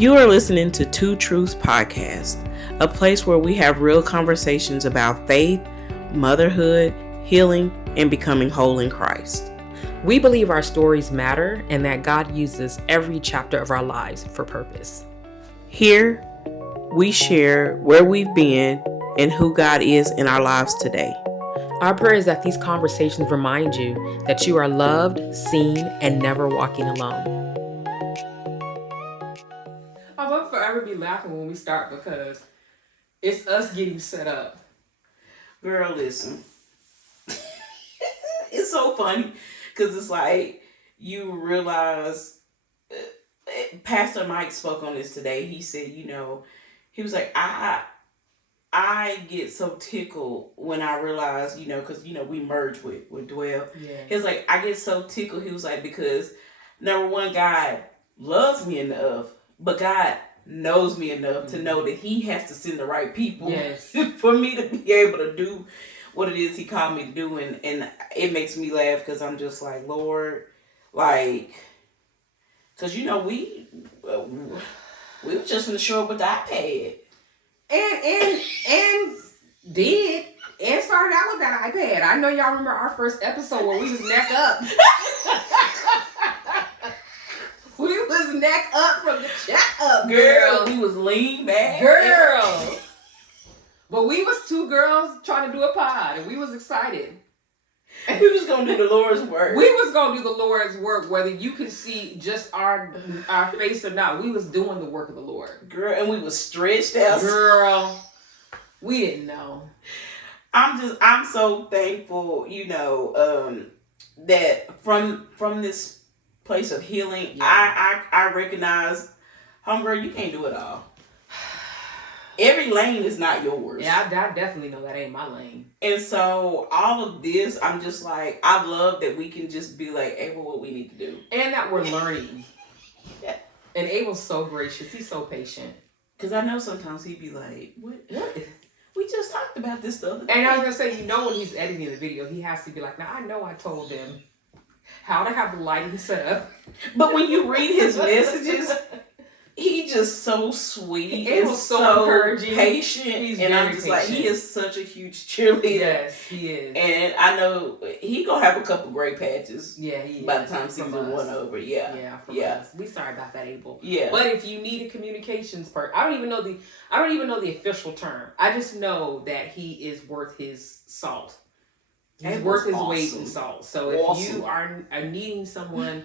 You are listening to Two Truths Podcast, a place where we have real conversations about faith, motherhood, healing, and becoming whole in Christ. We believe our stories matter and that God uses every chapter of our lives for purpose. Here, we share where we've been and who God is in our lives today. Our prayer is that these conversations remind you that you are loved, seen, and never walking alone. I will forever be laughing when we start because it's us getting set up. Girl, listen. It's so funny because it's like you realize, Pastor Mike spoke on this today. He said, he was like, I get so tickled when I realize, because, we merged with Dwell. Yeah. He was like, I get so tickled. He was like, because number one, God loves me enough, but God knows me enough to know that he has to send the right people for me to be able to do what it is he called me to do. And it makes me laugh because I'm just like, Lord, like, because, we were just going to show up with the iPad. And started out with that iPad. I know y'all remember our first episode where we was neck up. We was neck up from the checkup, girl. We was lean back. Girl. But we was two girls trying to do a pod, and we was excited. We was going to do the Lord's work. We was going to do the Lord's work, whether you could see just our face or not. We was doing the work of the Lord. Girl, and we was stretched out. Girl, we didn't know. I'm so thankful, that from this place of healing, I recognize, homegirl, you can't do it all. Every lane is not yours. Yeah, I definitely know that ain't my lane. And so all of this, I'm just like, I love that we can just be like, Abel, what we need to do. And that we're learning. Yeah. And Abel's so gracious. He's so patient. Because I know sometimes he'd be like, what? We just talked about this stuff. And I was going to say, when he's editing the video, he has to be like, now I know I told them how to have the lighting set up. But when you read his messages, he just so sweet. It was so encouraging. Patient. And I'm just patient. Like, he is such a huge cheerleader. Yes, he is. And I know he gonna have a couple great patches. Yeah, he is. By the time season one over. Yeah. Yeah. Us. We sorry about that, Abel. Yeah. But if you need a communications person, I don't even know the official term. I just know that he is worth his salt. He's worth his weight in salt. So if you are needing someone,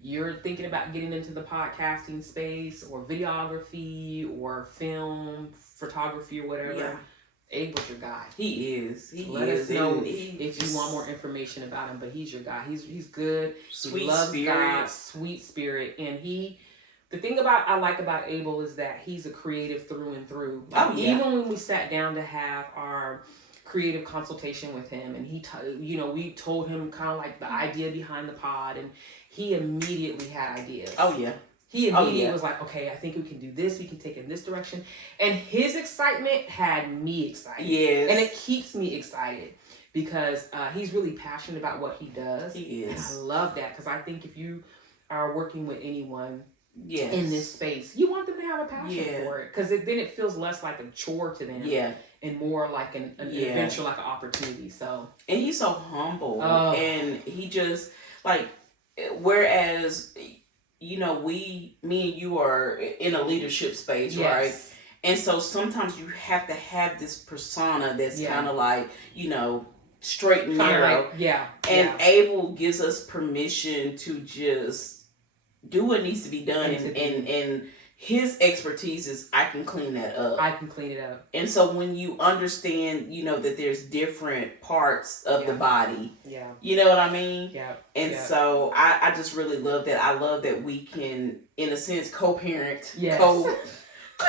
you're thinking about getting into the podcasting space or videography or film, photography or whatever, Abel's your guy. He is. Let us know if you want more information about him, but he's your guy. He's good. Sweet he loves spirit. God, sweet spirit. And the thing I like about Abel is that he's a creative through and through. Even when we sat down to have our creative consultation with him, and we told him kind of like the idea behind the pod, and he immediately had ideas. He immediately was like, okay, I think we can do this, we can take it in this direction. And his excitement had me excited. Yes. And it keeps me excited because he's really passionate about what he does. He is. And I love that because I think if you are working with anyone in this space, you want them to have a passion for it, because then it feels less like a chore to them. Yeah. And more like an adventure, like an opportunity. So. And he's so humble. And he just, like, whereas, me and you are in a leadership space, right? And so sometimes you have to have this persona that's kind of like, straight and narrow. And Abel gives us permission to just do what needs to be done. And his expertise is, I can clean that up. And so when you understand, that there's different parts of the body, you know what I mean? So I just really love that. I love that we can, in a sense, co-parent,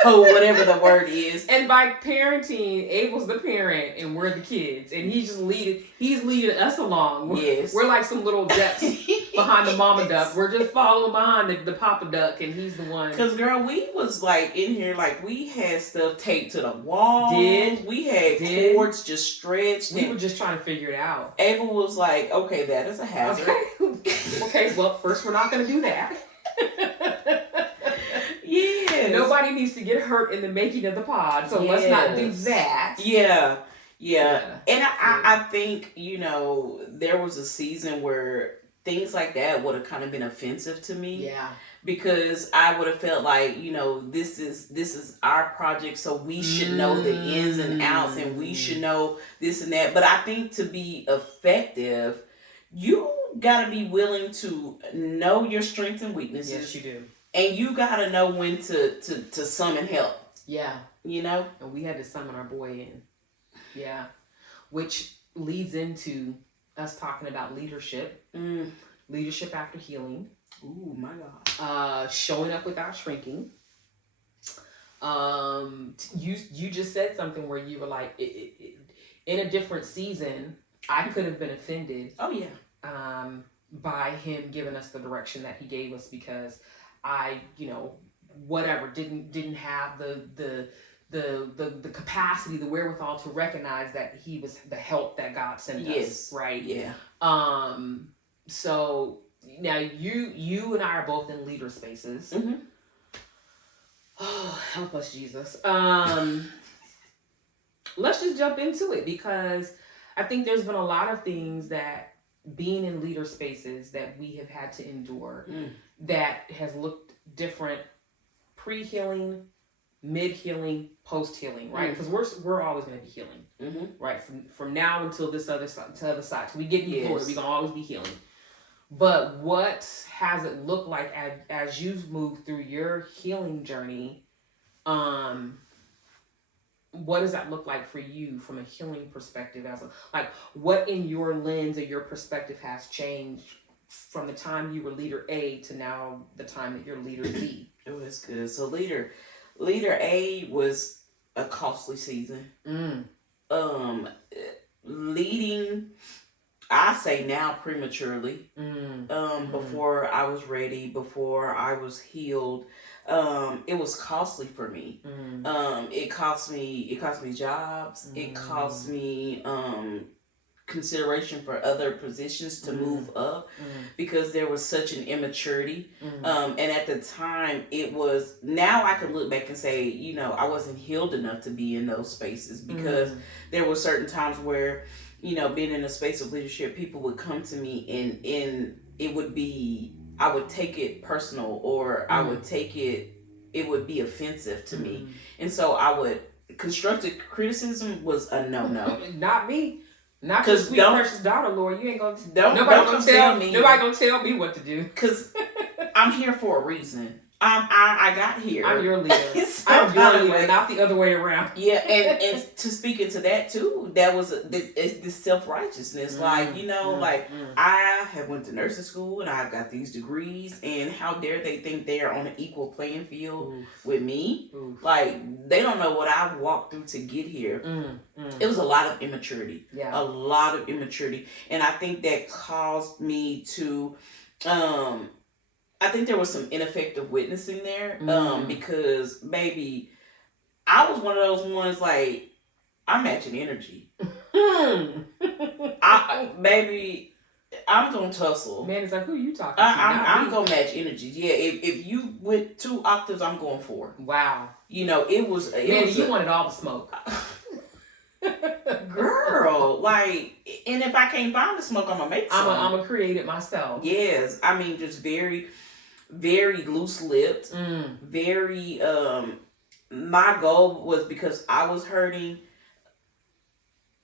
whatever the word is. And by parenting, Abel's the parent and we're the kids. And he's leading us along. We're like some little ducks behind the mama duck. We're just following behind the papa duck, and he's the one. Because, girl, we was like in here, like we had stuff taped to the wall. We had cords just stretched. We were just trying to figure it out. Abel was like, okay, that is a hazard. Okay, well, first we're not going to do that. nobody needs to get hurt in the making of the pod, so let's not do that. Yeah. And I think, there was a season where things like that would have kind of been offensive to me. Yeah. Because I would have felt like, this is our project, so we should know the ins and outs, and we should know this and that. But I think to be effective, you gotta be willing to know your strengths and weaknesses. Yes, you do. And you gotta know when to summon help. Yeah. And we had to summon our boy in. Yeah. Which leads into us talking about leadership. Leadership after healing. Ooh, my God. Showing up without shrinking. You just said something where you were like, in a different season, I could have been offended. Oh, yeah. By him giving us the direction that he gave us, because I, whatever, didn't have the capacity, the wherewithal to recognize that he was the help that God sent us. Right. Yeah. So now you and I are both in leader spaces. Mm-hmm. Oh, help us, Jesus. Let's just jump into it, because I think there's been a lot of things that being in leader spaces that we have had to endure that has looked different pre-healing, mid-healing, post-healing, right? Because we're always going to be healing, right? From now until this other side, till we get in glory, we're going to always be healing. But what has it looked like as you've moved through your healing journey? What does that look like for you from a healing perspective? What in your lens or your perspective has changed from the time you were leader A to now the time that you're leader Z? Oh, that's good. So leader A was a costly season. Leading, I say now, prematurely. Before I was ready, before I was healed. It was costly for me. It cost me jobs. It cost me consideration for other positions to move up, because there was such an immaturity. And at the time, it was, now I can look back and say, I wasn't healed enough to be in those spaces, because there were certain times where, being in a space of leadership, people would come to me and it would be, I would take it personal, or I would take it would be offensive to me. And so constructive criticism was a no-no. Not me. Not your sweet precious daughter, Lord. You ain't gonna nobody gonna tell me what to do. Because I'm here for a reason. I got here. I'm your leader. I'm your leader, not the other way around. Yeah, and to speak into that too, that was this self-righteousness. I have went to nursing school and I've got these degrees, and how dare they think they are on an equal playing field with me? Like, they don't know what I've walked through to get here. It was a lot of immaturity. Yeah. A lot of immaturity. And I think that caused me to I think there was some ineffective witnessing there, because maybe I was one of those ones, like, I'm matching energy. Maybe I'm gonna tussle. Man, it's like, who are you talking to? I'm gonna match energies. Yeah, if you went 2 octaves, I'm going 4. Wow. It was. You wanted all the smoke. Girl, and if I can't find the smoke, I'm gonna make some. I'm gonna create it myself. Yes, I mean, just very, very loose-lipped. Very. My goal was, because I was hurting.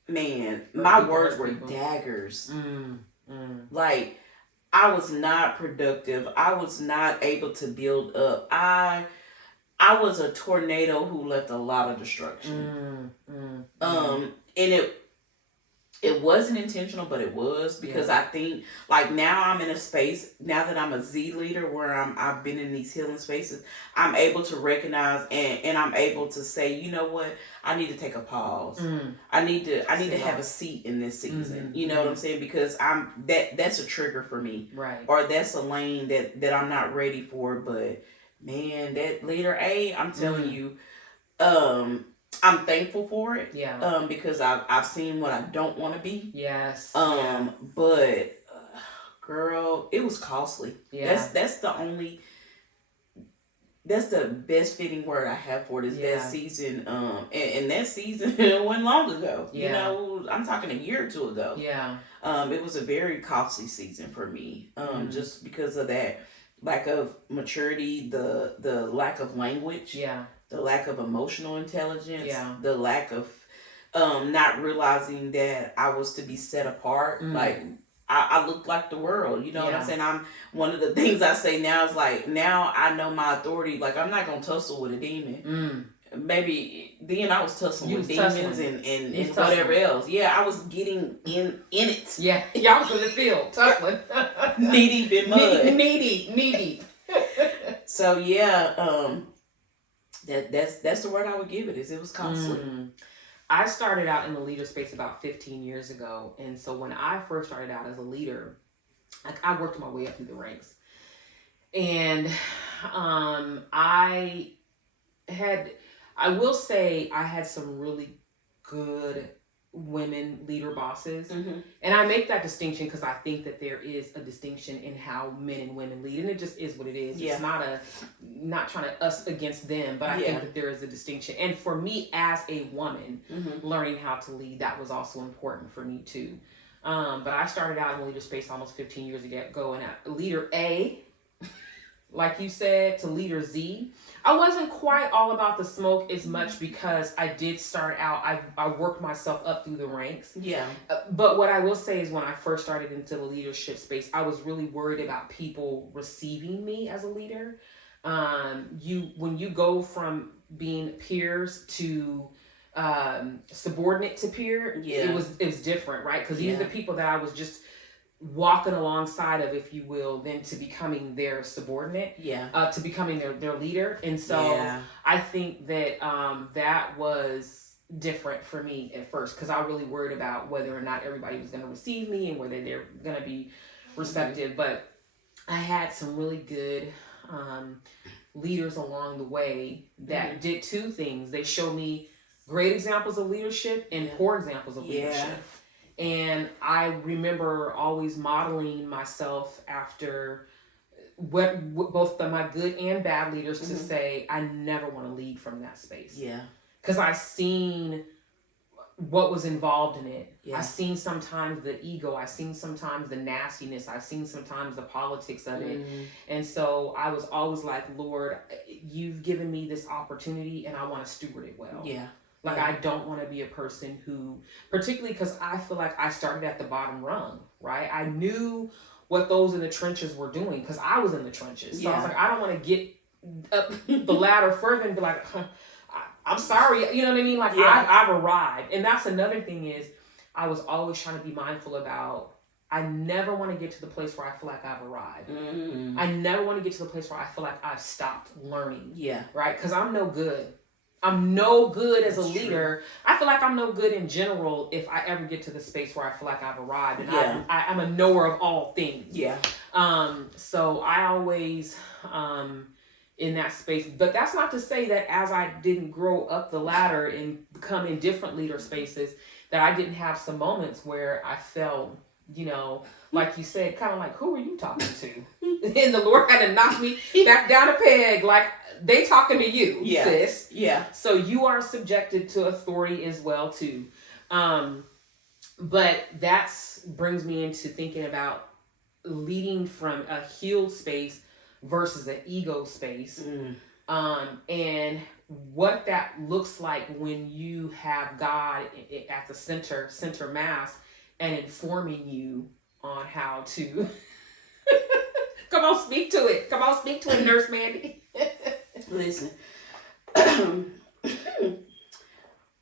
Man, my words were daggers. Like, I was not productive. I was not able to build up. I was a tornado who left a lot of destruction. And it wasn't intentional, but it was, because I think, like, now I'm in a space, now that I'm a Z leader, where I've been in these healing spaces, I'm able to recognize and I'm able to say, you know what, I need to take a pause. I need to have a seat in this season. You know what I'm saying? Because that's a trigger for me. Right. Or that's a lane that I'm not ready for. But man, that leader A, I'm telling you, I'm thankful for it. Yeah. Because I've seen what I don't want to be. Yes. But girl, it was costly. Yeah. That's the only. that's the best fitting word I have for this. That season. And that season wasn't long ago. You know, I'm talking a year or two ago. Yeah. It was a very costly season for me. Just because of that lack of maturity, the lack of language. Yeah. The lack of emotional intelligence. Yeah. The lack of not realizing that I was to be set apart. Like, I look like the world, you know what I'm saying? One of the things I say now is like, now I know my authority. Like, I'm not gonna tussle with a demon. Maybe then I was tussling with demons and whatever else. Yeah, I was getting in it. Yeah, y'all was in the field tussling, knee deep in mud, knee deep. So yeah, that's the word I would give it. Is it was costly. I started out in the leader space about 15 years ago. And so when I first started out as a leader, I worked my way up through the ranks. And I will say I had some really good women leader bosses. And I make that distinction because I think that there is a distinction in how men and women lead, and it just is what it is. It's not trying to us against them, but I think that there is a distinction. And for me as a woman, learning how to lead, that was also important for me too. But I started out in the leader space almost 15 years ago, and at leader A, like you said, to leader Z. I wasn't quite all about the smoke as much because I did start out, I worked myself up through the ranks. Yeah. But what I will say is when I first started into the leadership space, I was really worried about people receiving me as a leader. When you go from being peers to subordinate to peer, it was different, right? Because these are the people that I was just walking alongside of, if you will, then to becoming their subordinate, to becoming their leader. And so I think that that was different for me at first, because I really worried about whether or not everybody was going to receive me and whether they're going to be receptive. But I had some really good leaders along the way that did two things. They showed me great examples of leadership and poor examples of leadership. And I remember always modeling myself after both my good and bad leaders to say, I never want to lead from that space. Yeah. Because I seen what was involved in it. Yeah. I seen sometimes the ego. I seen sometimes the nastiness. I've seen sometimes the politics of it. And so I was always like, Lord, you've given me this opportunity and I want to steward it well. Yeah. Like, I don't want to be a person who, particularly because I feel like I started at the bottom rung, right? I knew what those in the trenches were doing because I was in the trenches. So I was like, I don't want to get up the ladder further and be like, I'm sorry. You know what I mean? Like, I've arrived. And that's another thing is I was always trying to be mindful about, I never want to get to the place where I feel like I've arrived. I never want to get to the place where I feel like I've stopped learning. Yeah. Right? Because I'm no good. I'm no good as a leader. True. I feel like I'm no good in general if I ever get to the space where I feel like I've arrived. And I'm a knower of all things. Yeah. So I always, in that space, but that's not to say that as I didn't grow up the ladder and become in different leader spaces, that I didn't have some moments where I felt, like you said, kind of like, who are you talking to? And the Lord had to knock me back down a peg, like, they talking to you, sis. Yeah. So you are subjected to authority as well, too. But that's brings me into thinking about leading from a healed space versus an ego space. And what that looks like when you have God at the center mass and informing you on how to come on, speak to it. Come on, speak to it, Nurse Mandy. Listen,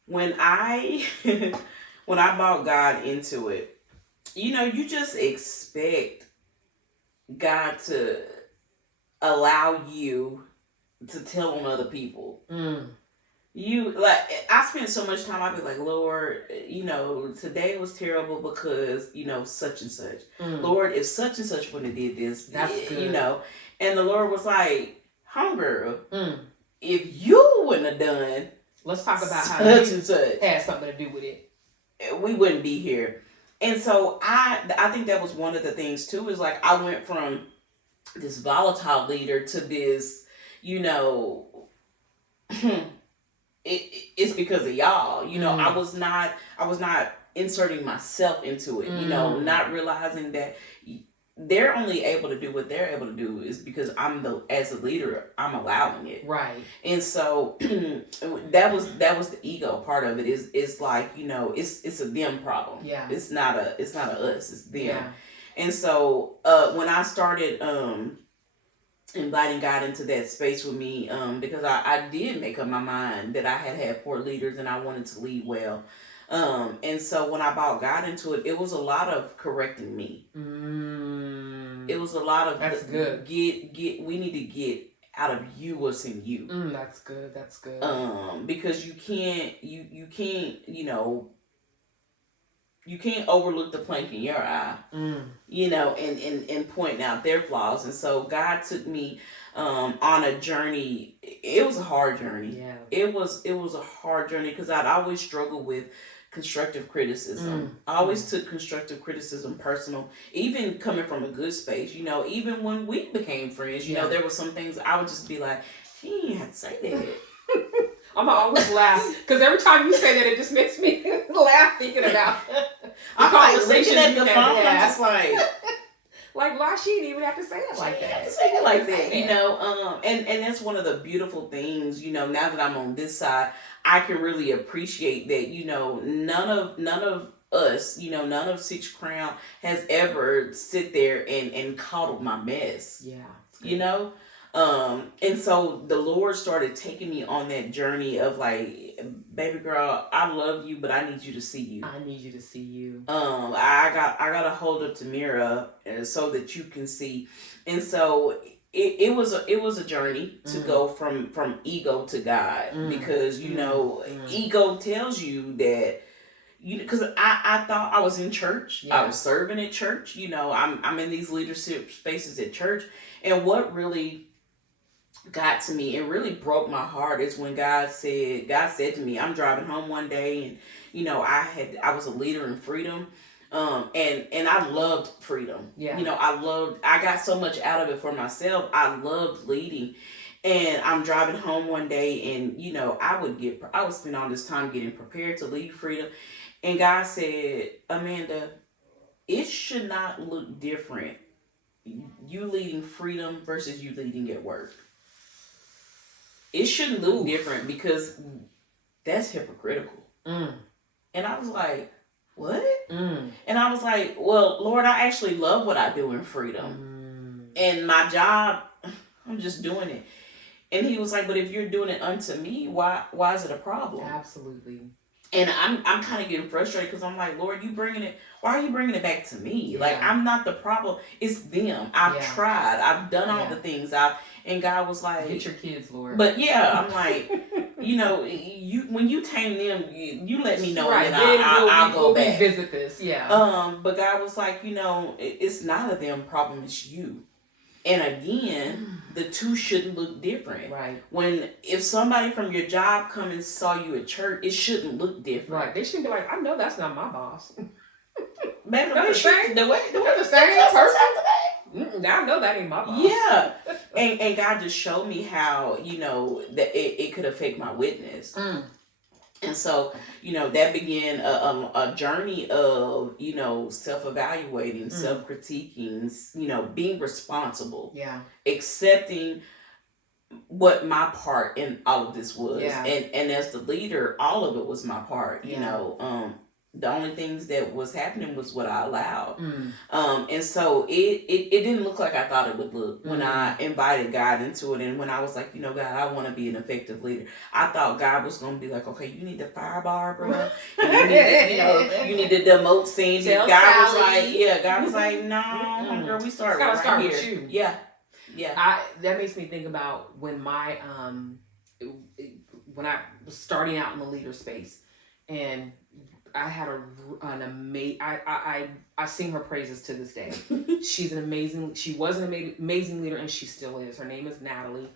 when I brought God into it, you just expect God to allow you to tell on other people. I spend so much time, I'd be like, Lord, today was terrible because, such and such. Lord, if such and such wouldn't have did this, that's good. And the Lord was like, homegirl, if you wouldn't have done, let's talk about how such and such had something to do with it, we wouldn't be here. And so I think that was one of the things too, is like I went from this volatile leader to this, you know, it's because of y'all. You know, I was not inserting myself into it. You know, not realizing that they're only able to do what they're able to do is because as a leader, I'm allowing it. Right. And so that was the ego part of it. It's like, you know, it's a them problem. Yeah. It's not a us, it's them. Yeah. And so when I started inviting God into that space with me, because I did make up my mind that I had poor leaders and I wanted to lead well. And so when I brought God into it, it was a lot of correcting me. It was a lot of that's good. We need to get out of you what's in you. That's good. That's good. Because you can't you know, you can't overlook the plank in your eye, you know, and point out their flaws. And so God took me on a journey. It was a hard journey. Yeah. It was a hard journey because I'd always struggled with constructive criticism. I always took constructive criticism personal, even coming from a good space. You know, even when we became friends, you know, there were some things I would just be like, she didn't have to say that. I'm always laugh because every time you say that, it just makes me laugh thinking about I'm like looking at the phone. I'm just like, why she didn't even have to say it like that? Say it like that, you know. And that's one of the beautiful things, you know. Now that I'm on this side, I can really appreciate that, you know. None of us, you know, none of Six Crown has ever sit there and coddled my mess. Yeah, you know. And so the Lord started taking me on that journey of like, baby girl, I love you, but I need you to see you. I need you to see you. I got to hold up the mirror so that you can see. And so it was a journey to go from ego to God, because you know, ego tells you that, you know, because I thought I was in church. I was serving at church. You know, I'm in these leadership spaces at church, and what really got to me and really broke my heart is when God said to me, I'm driving home one day, and you know, I was a leader in freedom, and I loved freedom. You know, I got so much out of it for myself. I loved leading. And I'm driving home one day, and you know, I would spend all this time getting prepared to lead freedom. And God said, Amanda, it should not look different, you leading freedom versus you leading at work. It shouldn't look different, because that's hypocritical. And I was like, what? And I was like, well, Lord, I actually love what I do in freedom. And my job, I'm just doing it. And he was like, but if you're doing it unto me, why is it a problem? Absolutely. And I'm kind of getting frustrated, because I'm like, Lord, why are you bringing it back to me? Like, I'm not the problem. It's them. I've tried. I've done all the things. And God was like, get your kids, Lord. But I'm like, you know, when you tame them, you let me know, and I'll go back. We'll visit this, But God was like, you know, it's not a them problem, it's you. And again, the two shouldn't look different. Right. If somebody from your job come and saw you at church, it shouldn't look different. Right. They shouldn't be like, I know that's not my boss. Maybe they're the same. The same person. I know that ain't my boss. Yeah. And God just showed me how, you know, that it could affect my witness. And so, you know, that began a journey of, you know, self-evaluating, self-critiquing, you know, being responsible. Accepting what my part in all of this was. And as the leader, all of it was my part, you know. The only things that was happening was what I allowed. And so it didn't look like I thought it would look when I invited God into it. And when I was like, you know, God, I want to be an effective leader. I thought God was going to be like, okay, you need to fire Barbara. You need to demote Sandy. God was like, no, girl, we start right here. With you. Yeah. That makes me think about when when I was starting out in the leader space, and I had an amazing. I sing her praises to this day. She was an amazing leader, and she still is. Her name is Natalie,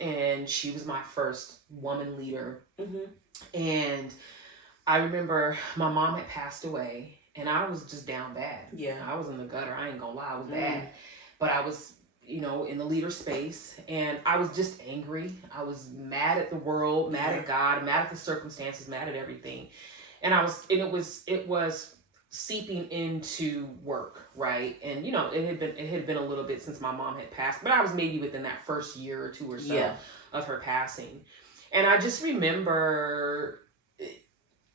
and she was my first woman leader. And I remember my mom had passed away, and I was just down bad. I was in the gutter. I ain't gonna lie, I was bad, but I was in the leader space, and I was just angry. I was mad at the world, mad at God, mad at the circumstances, mad at everything. And it was seeping into work, right? And it had been a little bit since my mom had passed, but I was maybe within that first year or two or so of her passing. And I just remember,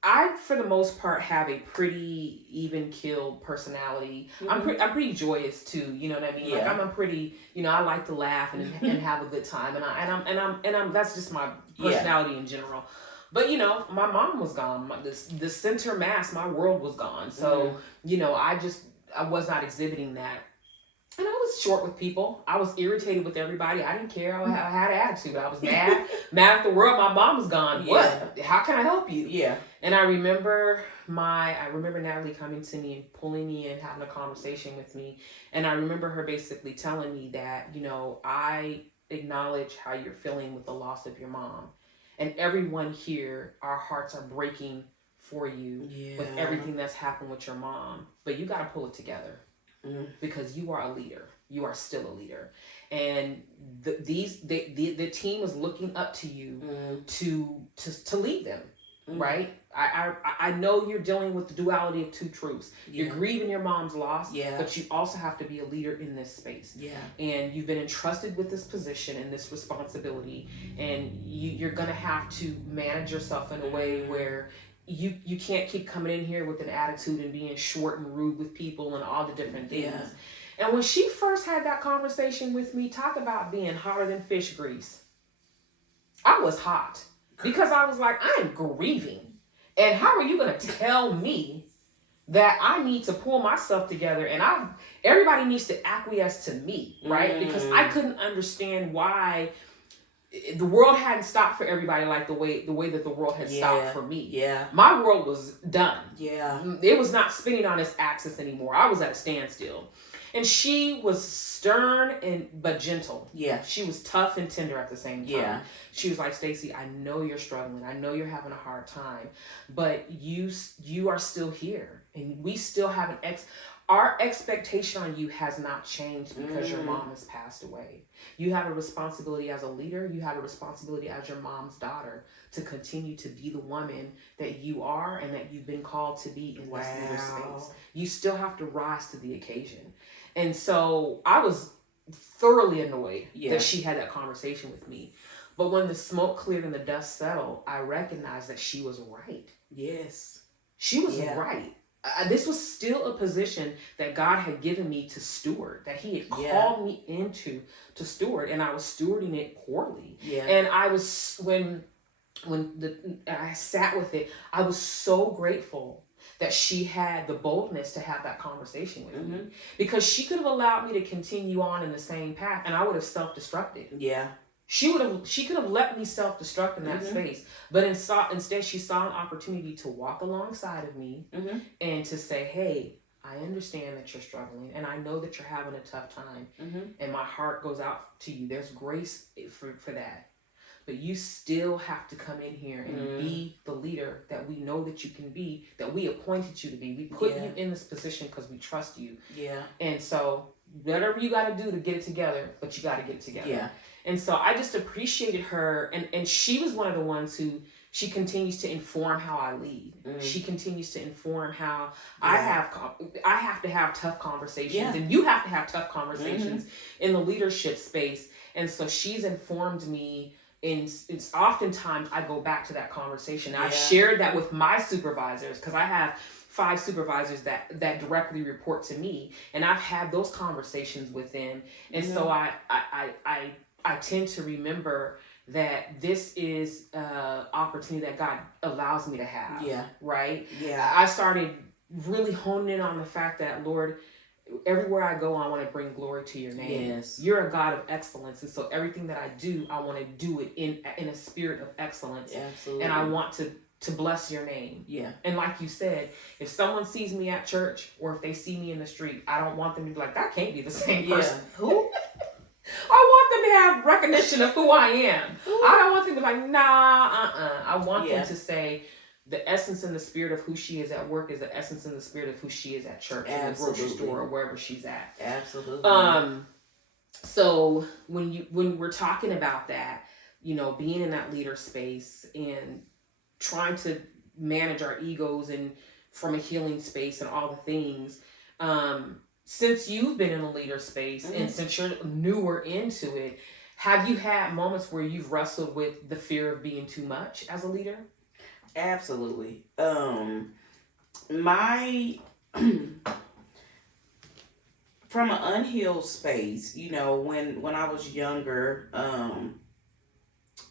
I, for the most part, have a pretty even-keeled personality. Mm-hmm. I'm pretty joyous too. You know what I mean? Yeah. Like I'm a pretty, I like to laugh and have a good time, and I'm that's just my personality in general. But my mom was gone. The center mass, my world was gone. So I was not exhibiting that. And I was short with people. I was irritated with everybody. I didn't care. I had an attitude. I was mad at the world. My mom was gone. Yeah. What? How can I help you? Yeah. And I remember Natalie coming to me and pulling me in, having a conversation with me. And I remember her basically telling me that, I acknowledge how you're feeling with the loss of your mom. And everyone here, our hearts are breaking for you with everything that's happened with your mom. But you got to pull it together. Because you are a leader. You are still a leader. And the team is looking up to you to lead them, right? I know you're dealing with the duality of two truths. You're grieving your mom's loss, but you also have to be a leader in this space. Yeah. And you've been entrusted with this position and this responsibility, and you're going to have to manage yourself in a way where you can't keep coming in here with an attitude and being short and rude with people and all the different things. Yeah. And when she first had that conversation with me, talk about being hotter than fish grease. I was hot because I was like, I am grieving. And how are you going to tell me that I need to pull myself together and everybody needs to acquiesce to me, right? Because I couldn't understand why the world hadn't stopped for everybody like the way that the world had stopped for me. Yeah. My world was done. Yeah. It was not spinning on its axis anymore. I was at a standstill. And she was stern but gentle. Yeah. She was tough and tender at the same time. Yeah. She was like, Stacey, I know you're struggling. I know you're having a hard time, but you are still here, and we still have our expectation on you has not changed because your mom has passed away. You have a responsibility as a leader. You have a responsibility as your mom's daughter to continue to be the woman that you are and that you've been called to be in this leader space. You still have to rise to the occasion. And so I was thoroughly annoyed that she had that conversation with me. But when the smoke cleared and the dust settled, I recognized that she was right. Yes. She was right. This was still a position that God had given me to steward, that he had called me into to steward, and I was stewarding it poorly. Yeah. And I was, when I sat with it, I was so grateful that she had the boldness to have that conversation with me, because she could have allowed me to continue on in the same path, and I would have self-destructed. Yeah. She could have let me self-destruct in that space, but instead she saw an opportunity to walk alongside of me and to say, hey, I understand that you're struggling, and I know that you're having a tough time, and my heart goes out to you. There's grace for that. But you still have to come in here and be the leader that we know that you can be, that we appointed you to be. We put you in this position because we trust you. Yeah. And so whatever you got to do to get it together, but you got to get it together. Yeah. And so I just appreciated her. And she was one of the ones who, she continues to inform how I lead. She continues to inform how I have to have tough conversations, and you have to have tough conversations in the leadership space. And so she's informed me. And it's oftentimes I go back to that conversation. I've shared that with my supervisors, because I have 5 supervisors that directly report to me, and I've had those conversations with them. And so I tend to remember that this is an opportunity that God allows me to have. Yeah. Right? Yeah. I started really honing in on the fact that, Lord, everywhere I go, I want to bring glory to your name. Yes. You're a God of excellence. And so everything that I do, I want to do it in a spirit of excellence. Absolutely. And I want to bless your name. Yeah. And like you said, if someone sees me at church, or if they see me in the street, I don't want them to be like, that can't be the same person. Who? I want them to have recognition of who I am. I don't want them to be like, nah, I want them to say, the essence and the spirit of who she is at work is the essence and the spirit of who she is at church, in the grocery store, or wherever she's at. Absolutely. So when we're talking about that, being in that leader space and trying to manage our egos and from a healing space and all the things, since you've been in a leader space and since you're newer into it, have you had moments where you've wrestled with the fear of being too much as a leader? Absolutely. My from an unhealed space, when I was younger, I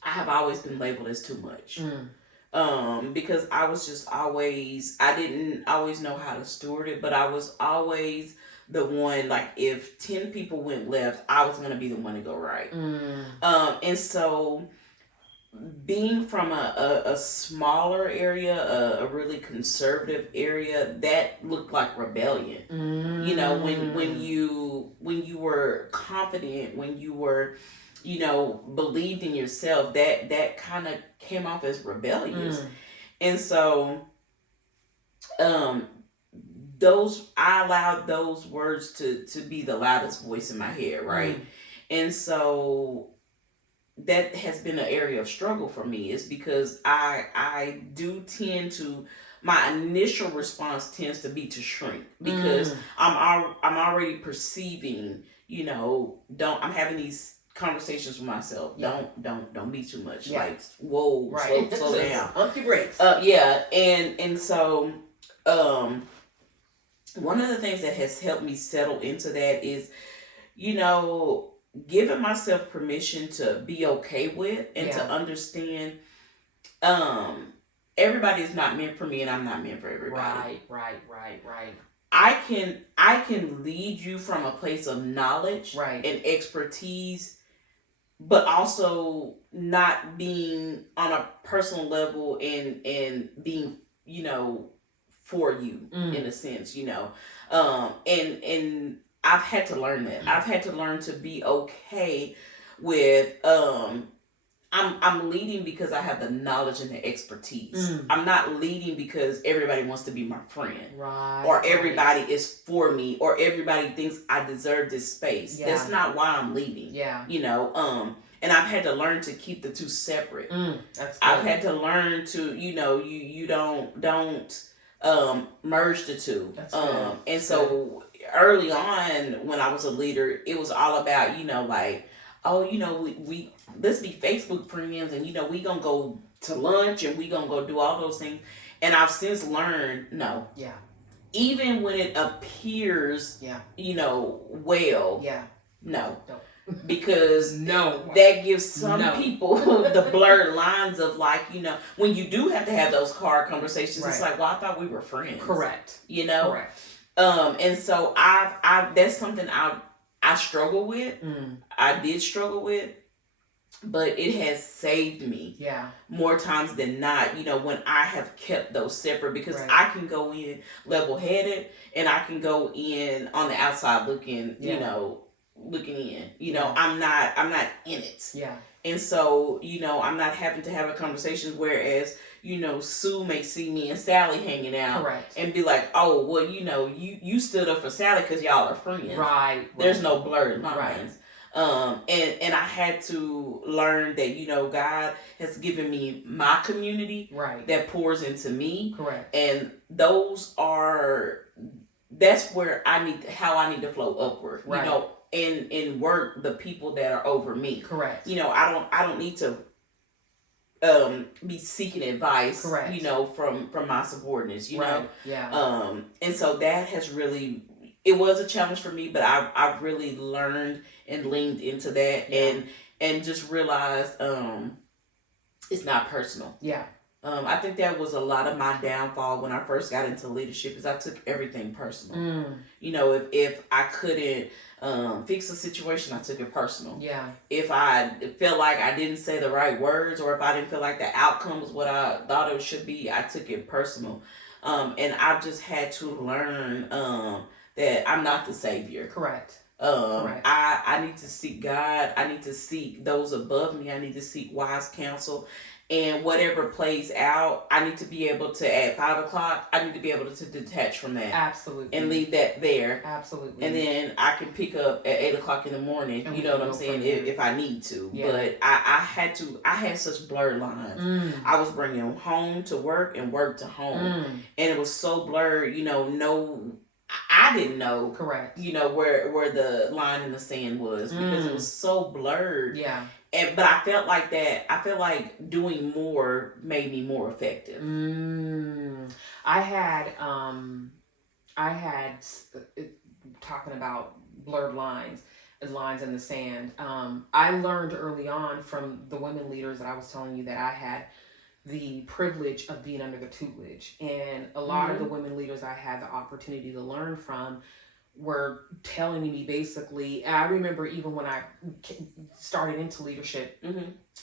have always been labeled as too much. Because I was just always, I didn't always know how to steward it, but I was always the one, like, if 10 people went left, I was going to be the one to go right. And so being from a smaller area, a really conservative area, that looked like rebellion. When you were confident, when you were, believed in yourself, that kind of came off as rebellious. And so I allowed those words to be the loudest voice in my head, right? And so that has been an area of struggle for me, is because I do tend to, my initial response tends to be to shrink, because I'm already perceiving, I'm having these conversations with myself. Don't be too much. Like, whoa, slow down. Pump your brakes. And so one of the things that has helped me settle into that is, giving myself permission to be okay with and to understand everybody is not meant for me and I'm not meant for everybody. Right. I can lead you from a place of knowledge and expertise, but also not being on a personal level and being, for you in a sense, and I've had to learn that. I've had to learn to be okay with I'm leading because I have the knowledge and the expertise. I'm not leading because everybody wants to be my friend. Or everybody is for me, or everybody thinks I deserve this space. That's not why I'm leading. And I've had to learn to keep the two separate. I've had to learn to, you don't merge the two. And so early on when I was a leader, it was all about, we let's be Facebook friends, and we gonna go to lunch and we gonna go do all those things. And I've since learned, no. Even when it appears, well, no. Because that gives some people the blurred lines of, like, when you do have to have those hard conversations, it's like, well, I thought we were friends. Correct. And so I that's something I struggle with. I did struggle with, but it has saved me more times than not, when I have kept those separate, because I can go in level-headed and I can go in on the outside looking, looking in, I'm not in it. And so, I'm not having to have a conversation, whereas, Sue may see me and Sally hanging out and be like, oh, well, you stood up for Sally because y'all are friends. There's no blurred lines. And I had to learn that, God has given me my community that pours into me. And that's where how I need to flow upward, and work the people that are over me. I don't need to be seeking advice, from my subordinates, and so that has really, it was a challenge for me, but I've really learned and leaned into that, and just realized it's not personal. I think that was a lot of my downfall when I first got into leadership, is I took everything personal. If I couldn't fix a situation, I took it personal. If I felt like I didn't say the right words, or if I didn't feel like the outcome was what I thought it should be, I took it personal. And I've just had to learn that I'm not the savior. I need to seek God. I need to seek those above me. I need to seek wise counsel. and whatever plays out, I need to be able to, at 5 o'clock, I need to be able to detach from that. Absolutely. And leave that there. Absolutely. And then I can pick up at 8 o'clock in the morning, you know what I'm saying, if I need to. Yeah. But I had such blurred lines. I was bringing home to work and work to home. And it was so blurred, you know, I didn't know, correct, you know, where the line in the sand was, because it was so blurred. Yeah. But I felt like that. I felt like doing more made me more effective. I had talking about blurred lines in the sand. I learned early on from the women leaders that I was telling you that I had the privilege of being under the tutelage, and a lot of the women leaders I had the opportunity to learn from were telling me basically, I remember even when I started into leadership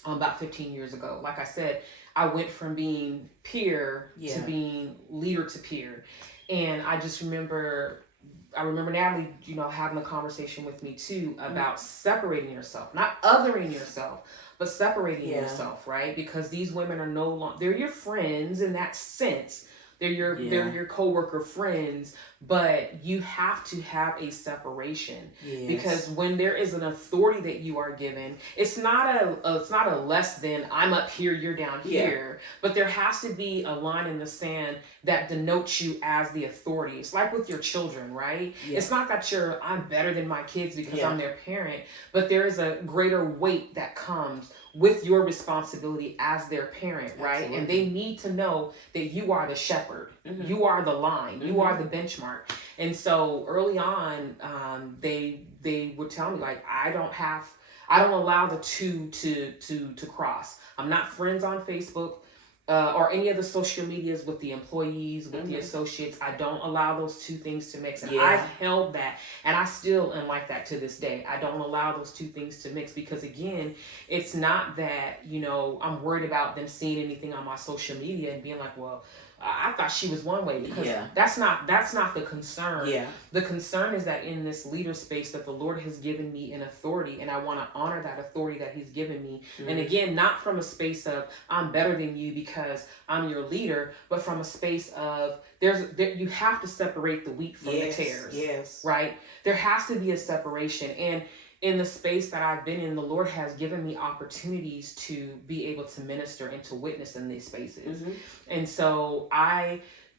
about 15 years ago, like I said, I went from being peer to being leader to peer. And I just remember Natalie, you know, having a conversation with me too about separating yourself, not othering yourself, but separating yourself, right? Because these women are no longer, they're your friends in that sense. They're your coworker friends, but you have to have a separation because when there is an authority that you are given, it's not a less than I'm up here, you're down here, but there has to be a line in the sand that denotes you as the authority. It's like with your children, right? Yeah. It's not that I'm better than my kids because I'm their parent, but there is a greater weight that comes with your responsibility as their parent, right? Absolutely. And they need to know that you are the shepherd, you are the line, you are the benchmark. And so early on, they would tell me, like, I don't allow the two to cross. I'm not friends on Facebook or any of the social medias with the employees, with the associates. I don't allow those two things to mix. And I've held that, and I still am like that to this day. I don't allow those two things to mix because, again, it's not that, you know, I'm worried about them seeing anything on my social media and being like, well, I thought she was one way, because that's not the concern. Yeah. The concern is that in this leader space that the Lord has given me an authority, and I want to honor that authority that He's given me. And again, not from a space of I'm better than you because I'm your leader, but from a space of you have to separate the wheat from the tares. Yes. Right? There has to be a separation. And in the space that I've been in, the Lord has given me opportunities to be able to minister and to witness in these spaces. And so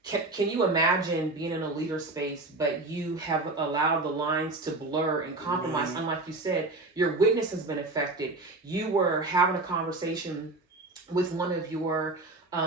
can you imagine being in a leader space, but you have allowed the lines to blur and compromise? And like you said, your witness has been affected. You were having a conversation with one of your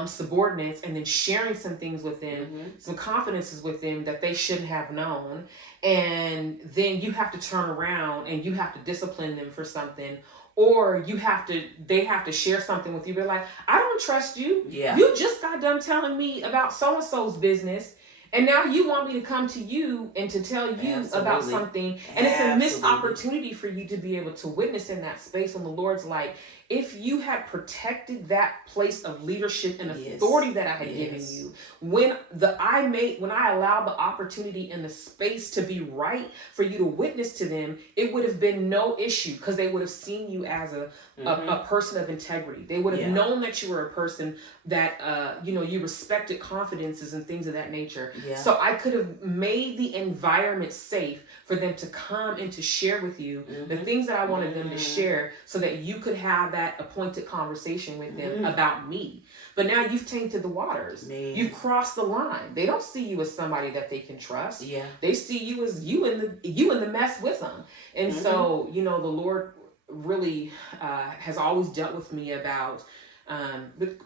subordinates and then sharing some things with them, some confidences with them that they shouldn't have known. And then you have to turn around and you have to discipline them for something, or they have to share something with you. They're like, I don't trust you. Yeah. You just got done telling me about so-and-so's business, and now you want me to come to you and to tell you about something. And it's a missed opportunity for you to be able to witness in that space when the Lord's like, if you had protected that place of leadership and authority that I had given you, when I allowed the opportunity and the space to be right for you to witness to them, it would have been no issue, because they would have seen you as a person of integrity. They would have known that you were a person that you respected confidences and things of that nature. Yeah. So I could have made the environment safe for them to come and to share with you the things that I wanted them to share, so that you could have that appointed conversation with them about me. But now you've tainted the waters. You've crossed the line. They don't see you as somebody that they can trust. Yeah. They see you as you in the mess with them. And so, the Lord really has always dealt with me about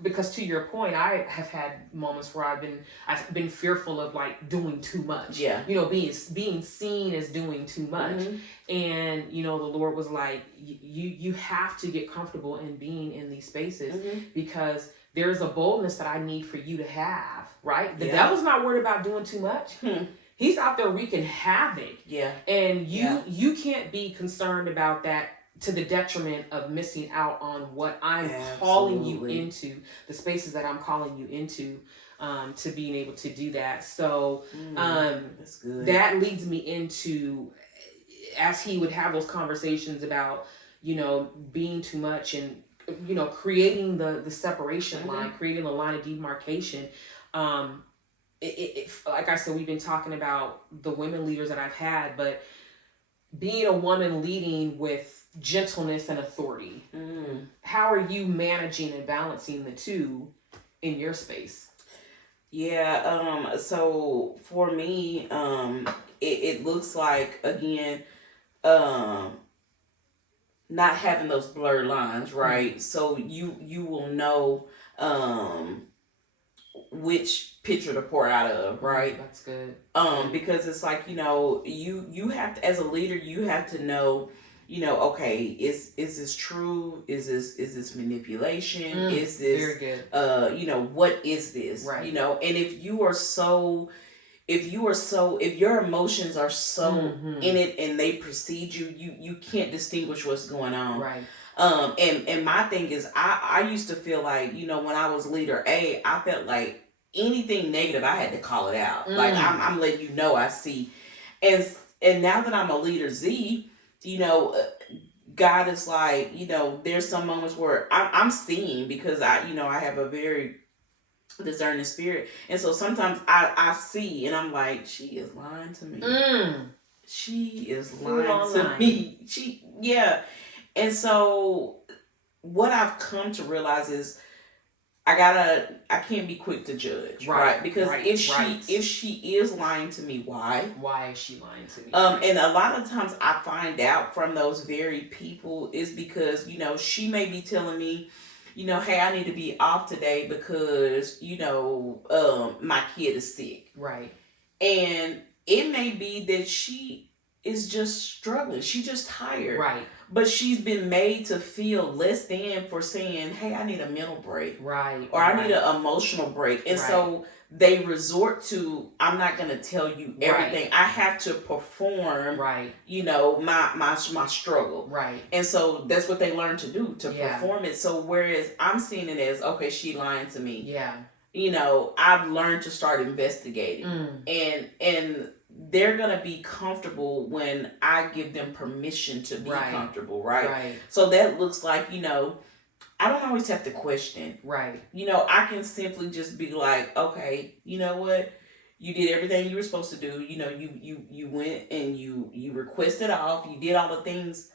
because, to your point, I have had moments where I've been fearful of, like, doing too much. Yeah. Being seen as doing too much. And the Lord was like, you have to get comfortable in being in these spaces, because there's a boldness that I need for you to have, right? The devil's not worried about doing too much. He's out there wreaking havoc. Yeah. And you can't be concerned about that to the detriment of missing out on what I'm calling you into, the spaces that I'm calling you into, to being able to do that. So that's good. That leads me into, as he would have those conversations about, being too much and creating the separation line, creating the line of demarcation. Like I said, we've been talking about the women leaders that I've had, but being a woman leading with gentleness and authority, how are you managing and balancing the two in your space? Yeah, so for me, it looks like, again, not having those blurred lines, right? So you will know which picture to pour out of, right? That's good. Because it's like, you have to, as a leader, you have to know, okay, is this true? Is this manipulation? Is this very good? What is this? Right. And if your emotions are so in it and they precede you, you can't distinguish what's going on. Right. And my thing is, I used to feel like, when I was leader A, I felt like anything negative, I had to call it out. Like, I'm letting you know I see. And now that I'm a leader Z, God is like, there's some moments where I'm seeing, because I have a very discerning spirit. And so sometimes I see and I'm like, she is lying to me. She is lying to me. And so what I've come to realize is I can't be quick to judge, right? Because if she is lying to me, why is she lying to me? And a lot of times I find out from those very people is because, she may be telling me, hey, I need to be off today because, my kid is sick. Right. And it may be that she is just struggling. She's just tired. Right. But she's been made to feel less than for saying, hey, I need a mental break. Right. Or I need an emotional break. And so they resort to, I'm not going to tell you everything. I have to perform, my struggle. Right. And so that's what they learn to do, to perform it. So whereas I'm seeing it as, okay, she lying to me. Yeah. I've learned to start investigating. And they're going to be comfortable when I give them permission to be comfortable, right? So that looks like, I don't always have to question. Right. I can simply just be like, okay, you know what? You did everything you were supposed to do. You went and you requested off. You did all the things.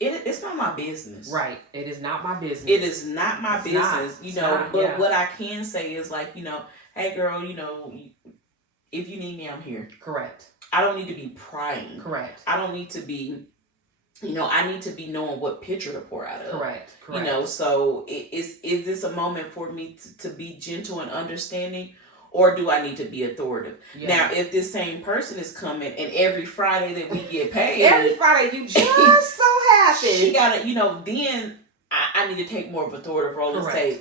It's not my business. Right. It is not my business. It is not my business. But what I can say is like, hey girl, if you need me, I'm here. Correct. I don't need to be prying. Correct. I don't need to be, I need to be knowing what picture to pour out of. Correct. So is this a moment for me to be gentle and understanding, or do I need to be authoritative? Yeah. Now, if this same person is coming and every Friday that we get paid, every Friday you just so happy, she gotta, then I need to take more of an authoritative role and say,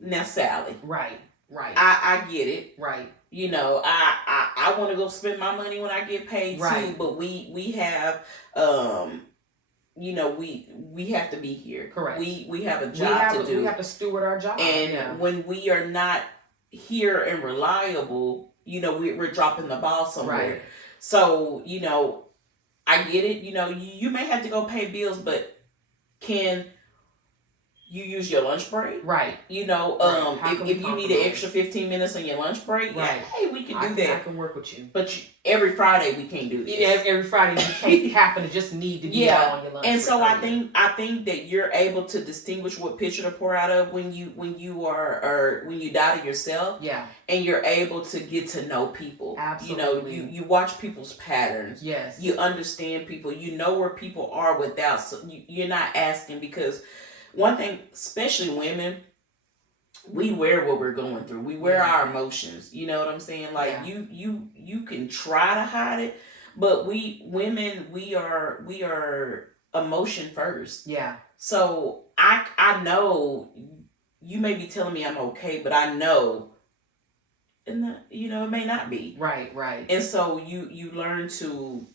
now Sally. Right. I get it. Right. I want to go spend my money when I get paid too, but we have we have to be here. Correct. We have a job to do. We have to steward our job. And when we are not here and reliable, we're dropping the ball somewhere. Right. So, I get it. You may have to go pay bills, but can you use your lunch break? Right. If you need an extra 15 minutes on your lunch break, hey, we can do that. I can work with you. But every Friday we can't do this. Every Friday you can't happen to just need to be out on your lunch break. And so I think that you're able to distinguish what picture to pour out of when you die to yourself. Yeah. And you're able to get to know people. Absolutely. You watch people's patterns. Yes. You understand people. You know where people are without. So you're not asking, because one thing, especially women, we wear what we're going through. We wear our emotions. You know what I'm saying? Like you can try to hide it, but we are emotion first. Yeah. So I know you may be telling me I'm okay, but I know, and it may not be. Right. And so you learn to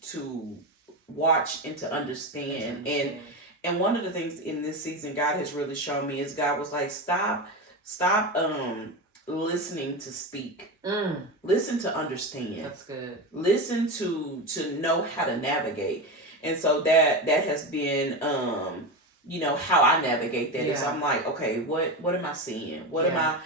watch and to understand. And one of the things in this season God has really shown me is God was like, stop listening to speak. Listen to understand. That's good. Listen to know how to navigate. And so that has been how I navigate that is I'm like, okay, what am I seeing? What am I,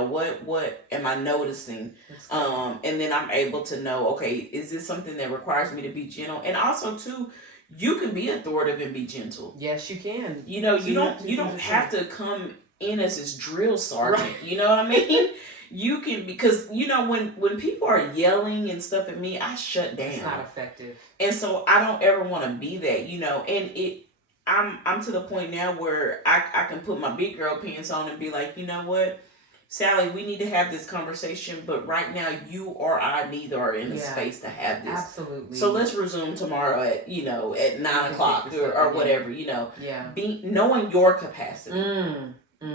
what am I noticing? And then I'm able to know, okay, is this something that requires me to be gentle? And also too, you can be authoritative and be gentle. Yes, you can. You don't have to come in as this drill sergeant. Right. You know what I mean? You can, because when people are yelling and stuff at me, I shut down. It's not effective. And so I don't ever want to be that, and I'm to the point now where I can put my big girl pants on and be like, you know what, Sally, we need to have this conversation, but right now you or I neither are in the space to have this. Absolutely. So let's resume tomorrow at 9:00 or whatever, Yeah. Knowing your capacity.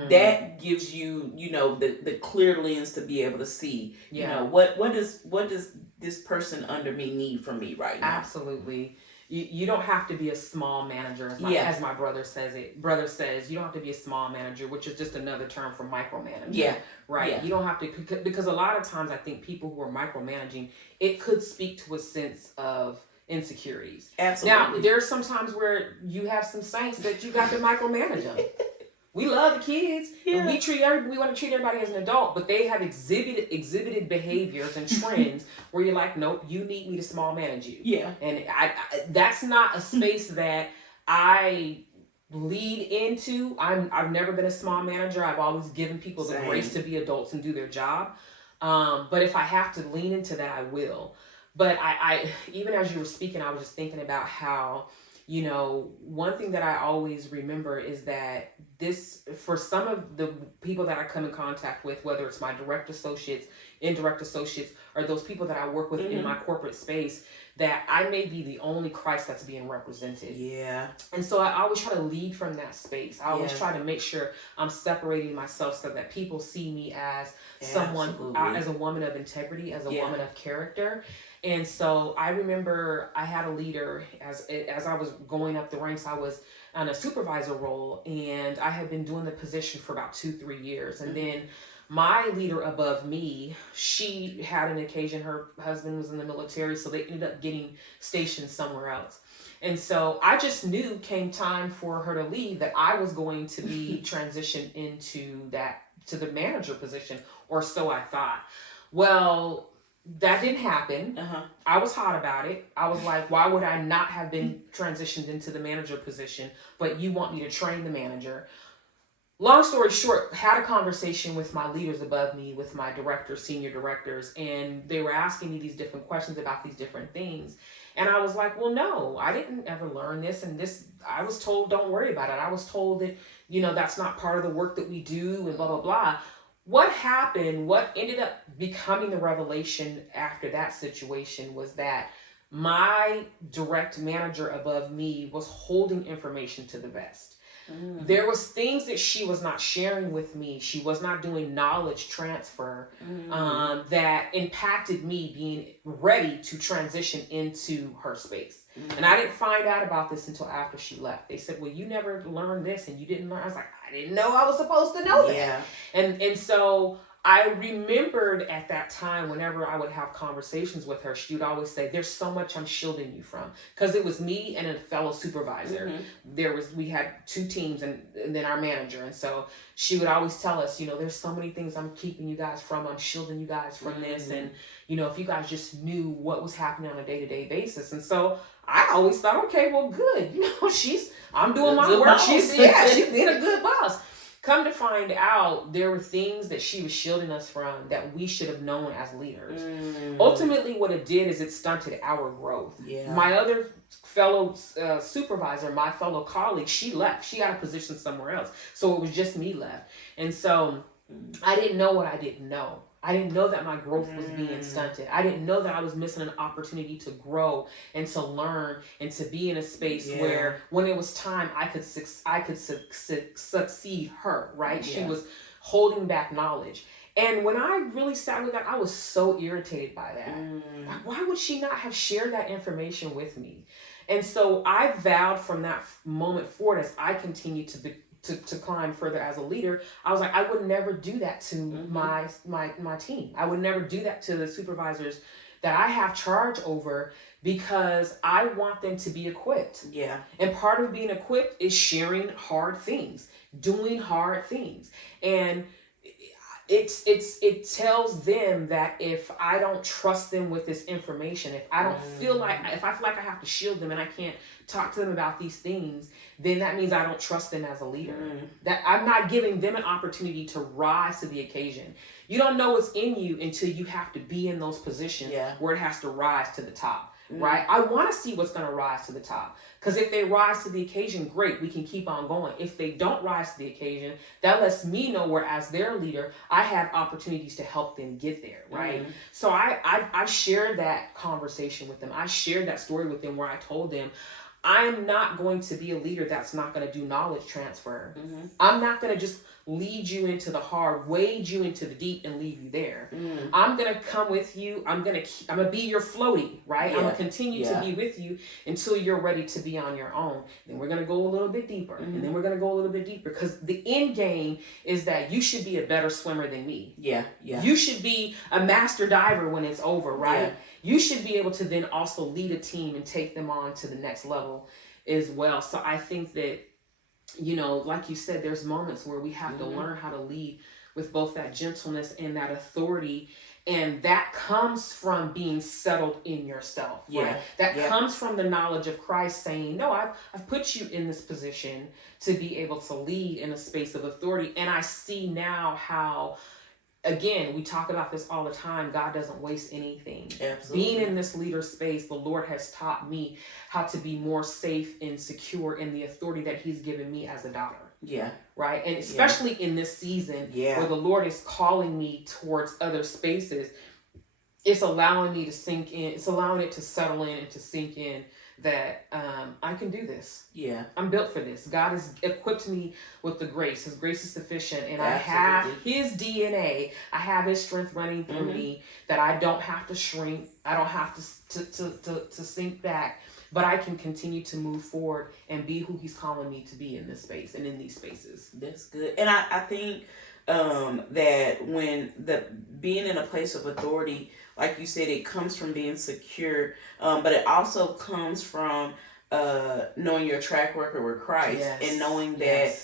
That gives you, the clear lens to be able to see, what does this person under me need from me right now? Absolutely. You don't have to be a small manager, as my brother says it. Brother says you don't have to be a small manager, which is just another term for micromanager. Yeah. Right? Yeah. You don't have to, because a lot of times I think people who are micromanaging, it could speak to a sense of insecurities. Absolutely. Now, there's some times where you have some saints that you got to micromanage them. We love the kids. Yeah. We want to treat everybody as an adult, but they have exhibited behaviors and trends where you're like, nope, you need me to small manage you. Yeah. And I that's not a space that I lead into. I've never been a small manager. I've always given people the grace to be adults and do their job. But if I have to lean into that, I will. But I even as you were speaking, I was just thinking about how, one thing that I always remember is that for some of the people that I come in contact with, whether it's my direct associates, indirect associates, or those people that I work with in my corporate space, that I may be the only Christ that's being represented. Yeah. And so I always try to lead from that space. I always try to make sure I'm separating myself so that people see me as someone, as a woman of integrity, as a woman of character. And so I remember I had a leader as I was going up the ranks. I was on a supervisor role, and I had been doing the position for about 2-3 years. And then my leader above me, she had an occasion, her husband was in the military, so they ended up getting stationed somewhere else. And so I just knew came time for her to leave that I was going to be transitioned to the manager position, or so I thought. Well, that didn't happen. I was hot about it. I was like, why would I not have been transitioned into the manager position, but you want me to train the manager? Long story short, had a conversation with my leaders above me, with my directors, senior directors, and they were asking me these different questions about these different things. And I was like, well, no, I didn't ever learn this. And I was told, don't worry about it. I was told that, that's not part of the work that we do and blah, blah, blah. What happened, what ended up becoming the revelation after that situation was that my direct manager above me was holding information to the vest. There was things that she was not sharing with me. She was not doing knowledge transfer that impacted me being ready to transition into her space. And I didn't find out about this until after she left. They said, well, you never learned this and you didn't learn. I was like, I didn't know I was supposed to know that. And so I remembered at that time, whenever I would have conversations with her, she would always say, there's so much I'm shielding you from. Because it was me and a fellow supervisor. We had 2 teams and then our manager. And so she would always tell us, there's so many things I'm keeping you guys from. I'm shielding you guys from this. And, if you guys just knew what was happening on a day-to-day basis. And so I always thought, okay, well, good. I'm doing my work. She's being a good boss. Come to find out, there were things that she was shielding us from that we should have known as leaders. Ultimately, what it did is it stunted our growth. My other fellow supervisor, my fellow colleague, she left. She got a position somewhere else. So it was just me left. And so I didn't know what I didn't know. I didn't know that my growth was being stunted. I didn't know that I was missing an opportunity to grow and to learn and to be in a space where when it was time, I could succeed her, right? She was holding back knowledge. And when I really sat with that, I was so irritated by that. Like, why would she not have shared that information with me? And so I vowed from that moment forward, as I continued to climb further as a leader, I was like, I would never do that to my team. I would never do that to the supervisors that I have charge over, because I want them to be equipped. Yeah. And part of being equipped is sharing hard things, doing hard things. And it tells them that if I don't trust them with this information, if I feel like I have to shield them and I can't talk to them about these things, then that means I don't trust them as a leader. That I'm not giving them an opportunity to rise to the occasion. You don't know what's in you until you have to be in those positions where it has to rise to the top. Right? I want to see what's going to rise to the top. Because if they rise to the occasion, great, we can keep on going. If they don't rise to the occasion, that lets me know where, as their leader, I have opportunities to help them get there. Right? So I shared that conversation with them. I shared that story with them where I told them, I'm not going to be a leader that's not going to do knowledge transfer. I'm not going to just lead you into the hard, wade you into the deep, and leave you there. I'm going to come with you. I'm going to be your floaty, right? I'm going to continue to be with you until you're ready to be on your own. Then we're going to go a little bit deeper, and then we're going to go a little bit deeper, because the end game is that you should be a better swimmer than me. You should be a master diver when it's over, right? You should be able to then also lead a team and take them on to the next level as well. So I think that, like you said, there's moments where we have to learn how to lead with both that gentleness and that authority. And that comes from being settled in yourself. Right? That comes from the knowledge of Christ saying, no, I've put you in this position to be able to lead in a space of authority. And I see now how, again, we talk about this all the time. God doesn't waste anything. Absolutely. Being in this leader space, the Lord has taught me how to be more safe and secure in the authority that He's given me as a daughter. Right? And especially in this season where the Lord is calling me towards other spaces, it's allowing me to sink in. It's allowing it to settle in and to sink in that I can do this. I'm built for this. God has equipped me with the grace. His grace is sufficient, and I have His DNA. I have His strength running through me, that I don't have to shrink. I don't have to sink back, but I can continue to move forward and be who He's calling me to be in this space and in these spaces. That's good. And I think that when being in a place of authority, like you said, it comes from being secure, but it also comes from knowing your track record with Christ and knowing that,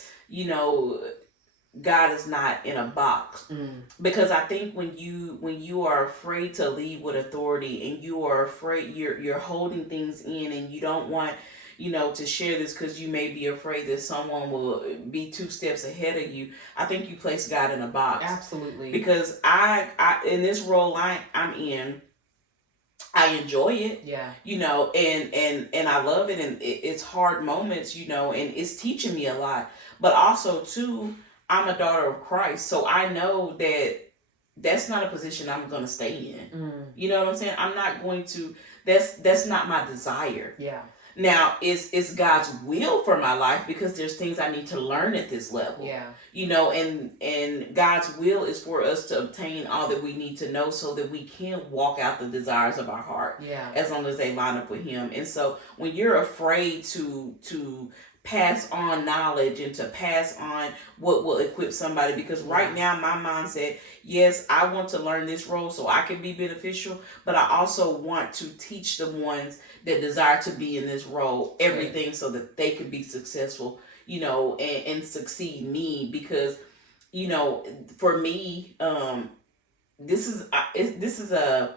God is not in a box. Because I think when you are afraid to lead with authority, and you are afraid, you're holding things in, and you don't want, to share this because you may be afraid that someone will be 2 steps ahead of you. I think you place God in a box. Absolutely. Because I in this role I'm in, I enjoy it. And I love it, and it's hard moments, and it's teaching me a lot. But also too, I'm a daughter of Christ, so I know that that's not a position I'm going to stay in. You know what I'm saying? I'm not going to. That's not my desire. Now, it's God's will for my life, because there's things I need to learn at this level. And God's will is for us to obtain all that we need to know, so that we can walk out the desires of our heart. As long as they line up with Him. And so when you're afraid to pass on knowledge and to pass on what will equip somebody, because right now my mindset, yes, I want to learn this role so I can be beneficial, but I also want to teach the ones that desire to be in this role everything so that they can be successful, and succeed me. Because, for me, this is a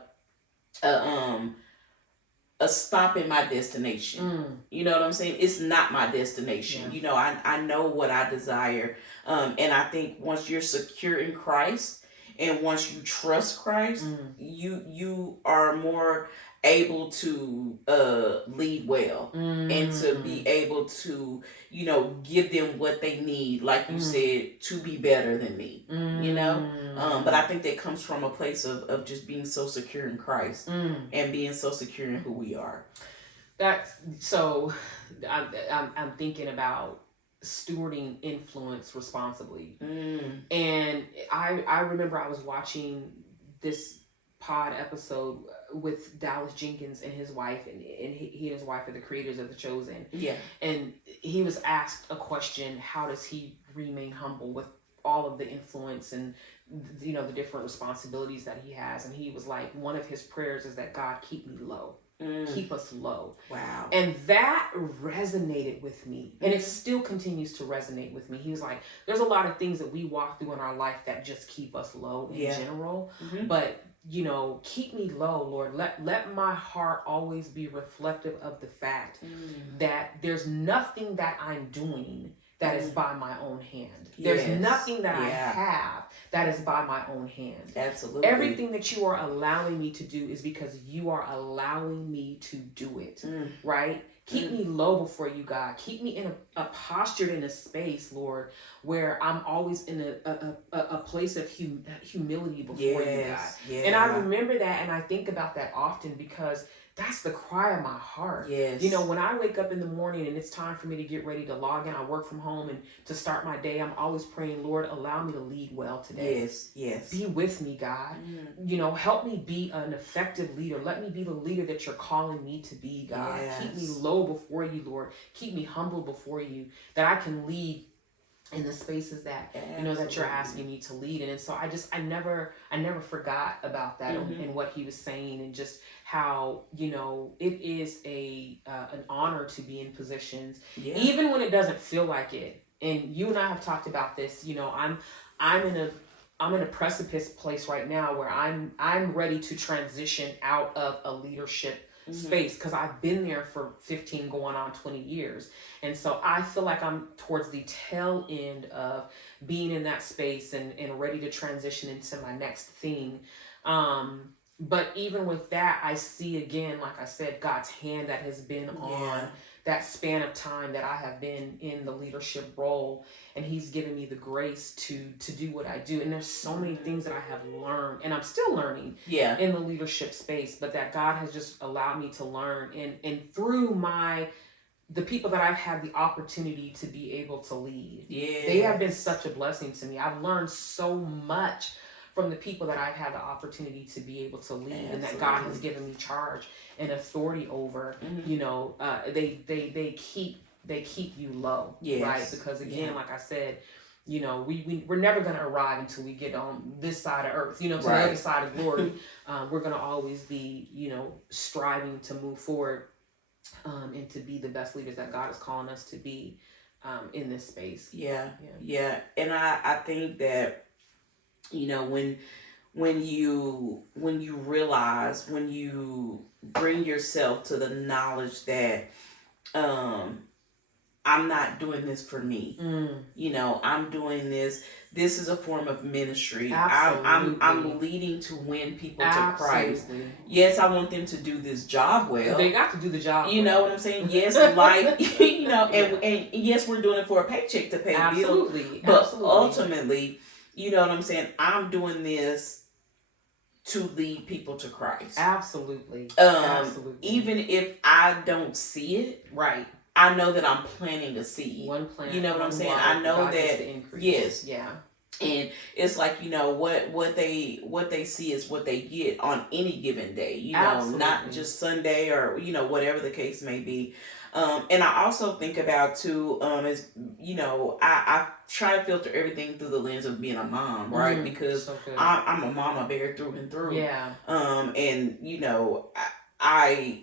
stop in my destination. You know what I'm saying? It's not my destination. I know what I desire. And I think once you're secure in Christ, and once you trust Christ, you are more able to lead well, and to be able to, give them what they need, like you said, to be better than me, but I think that comes from a place of just being so secure in Christ, and being so secure in who we are. That's so I'm thinking about stewarding influence responsibly. And I remember I was watching this pod episode with Dallas Jenkins and his wife, and he and his wife are the creators of The Chosen. And he was asked a question: how does he remain humble with all of the influence and the different responsibilities that he has. And he was like, one of his prayers is that God keep me low. Keep us low. Wow. And that resonated with me. And it still continues to resonate with me. He was like, there's a lot of things that we walk through in our life that just keep us low in general. But, keep me low, Lord. Let my heart always be reflective of the fact that there's nothing that I'm doing that is by my own hand. There's nothing that I have that is by my own hand. Absolutely. Everything that you are allowing me to do is because you are allowing me to do it, right? Keep me low before you, God. Keep me in a postured in a space, Lord, where I'm always in a place of humility before you, God. Yeah. And I remember that, and I think about that often because that's the cry of my heart. Yes. When I wake up in the morning and it's time for me to get ready to log in, I work from home, and to start my day, I'm always praying, Lord, allow me to lead well today. Yes. Be with me, God. Help me be an effective leader. Let me be the leader that you're calling me to be, God. Yes. Keep me low before you, Lord. Keep me humble before you, that I can lead in the spaces that that you're asking me to lead in. And so I never forgot about that and what he was saying, and just how it is an honor to be in positions, even when it doesn't feel like it. And you and I have talked about this. I'm in a precipice place right now where I'm ready to transition out of a leadership space, because I've been there for 15 going on 20 years. And so I feel like I'm towards the tail end of being in that space and ready to transition into my next thing. But even with that, I see again, like I said, God's hand that has been on that span of time that I have been in the leadership role, and he's given me the grace to do what I do. And there's so many things that I have learned, and I'm still learning in the leadership space, but that God has just allowed me to learn, and through the people that I've had the opportunity to be able to lead. They have been such a blessing to me. I've learned so much from the people that I've had the opportunity to be able to lead. Absolutely. And that God has given me charge and authority over. They keep you low, right? Because again, like I said, we're never going to arrive until we get on this side of earth, to the other side of glory. We're going to always be, striving to move forward and to be the best leaders that God is calling us to be in this space. Yeah. And I think that, when you realize, when you bring yourself to the knowledge that I'm not doing this for me. I'm doing this. This is a form of ministry. I'm leading to win people to Christ. Yes, I want them to do this job well. They got to do the job. You know what I'm saying? Yes, and yes, we're doing it for a paycheck to pay bills. But ultimately, you know what I'm saying? I'm doing this to lead people to Christ. Absolutely. Even if I don't see it, right? I know that I'm planting a seed. One plant. You know what I'm saying? I know God that. Yes. Yeah. And it's like, what they see is what they get on any given day. Not just Sunday or whatever the case may be. And I also think about too, I try to filter everything through the lens of being a mom, right? Because I'm a mama bear through and through. Yeah. And I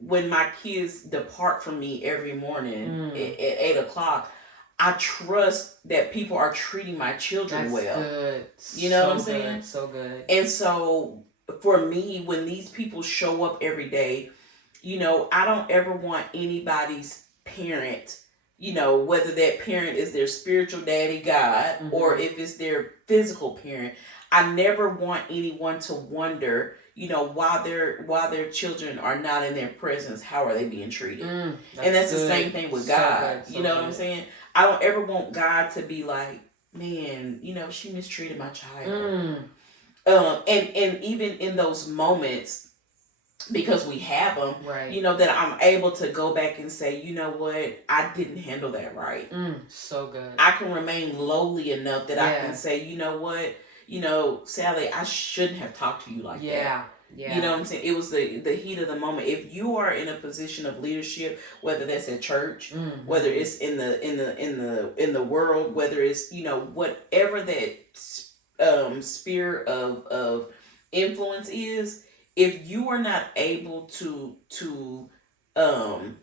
when my kids depart from me every morning at 8:00, I trust that people are treating my children well. Good. You know what I'm saying? So good. And so for me, when these people show up every day, I don't ever want anybody's parent, whether that parent is their spiritual daddy, God, or if it's their physical parent, I never want anyone to wonder, while their children are not in their presence, how are they being treated? And that's good. The same thing with God. So what I'm saying? I don't ever want God to be like, man, she mistreated my child. And even in those moments, because we have them, right. That I'm able to go back and say, you know what, I didn't handle that right. So good. I can remain lowly enough that I can say, you know what, Sally, I shouldn't have talked to you like that. Yeah. You know what I'm saying? It was the heat of the moment. If you are in a position of leadership, whether that's at church, whether it's in the world, whether it's whatever that sphere of influence is, if you are not able to um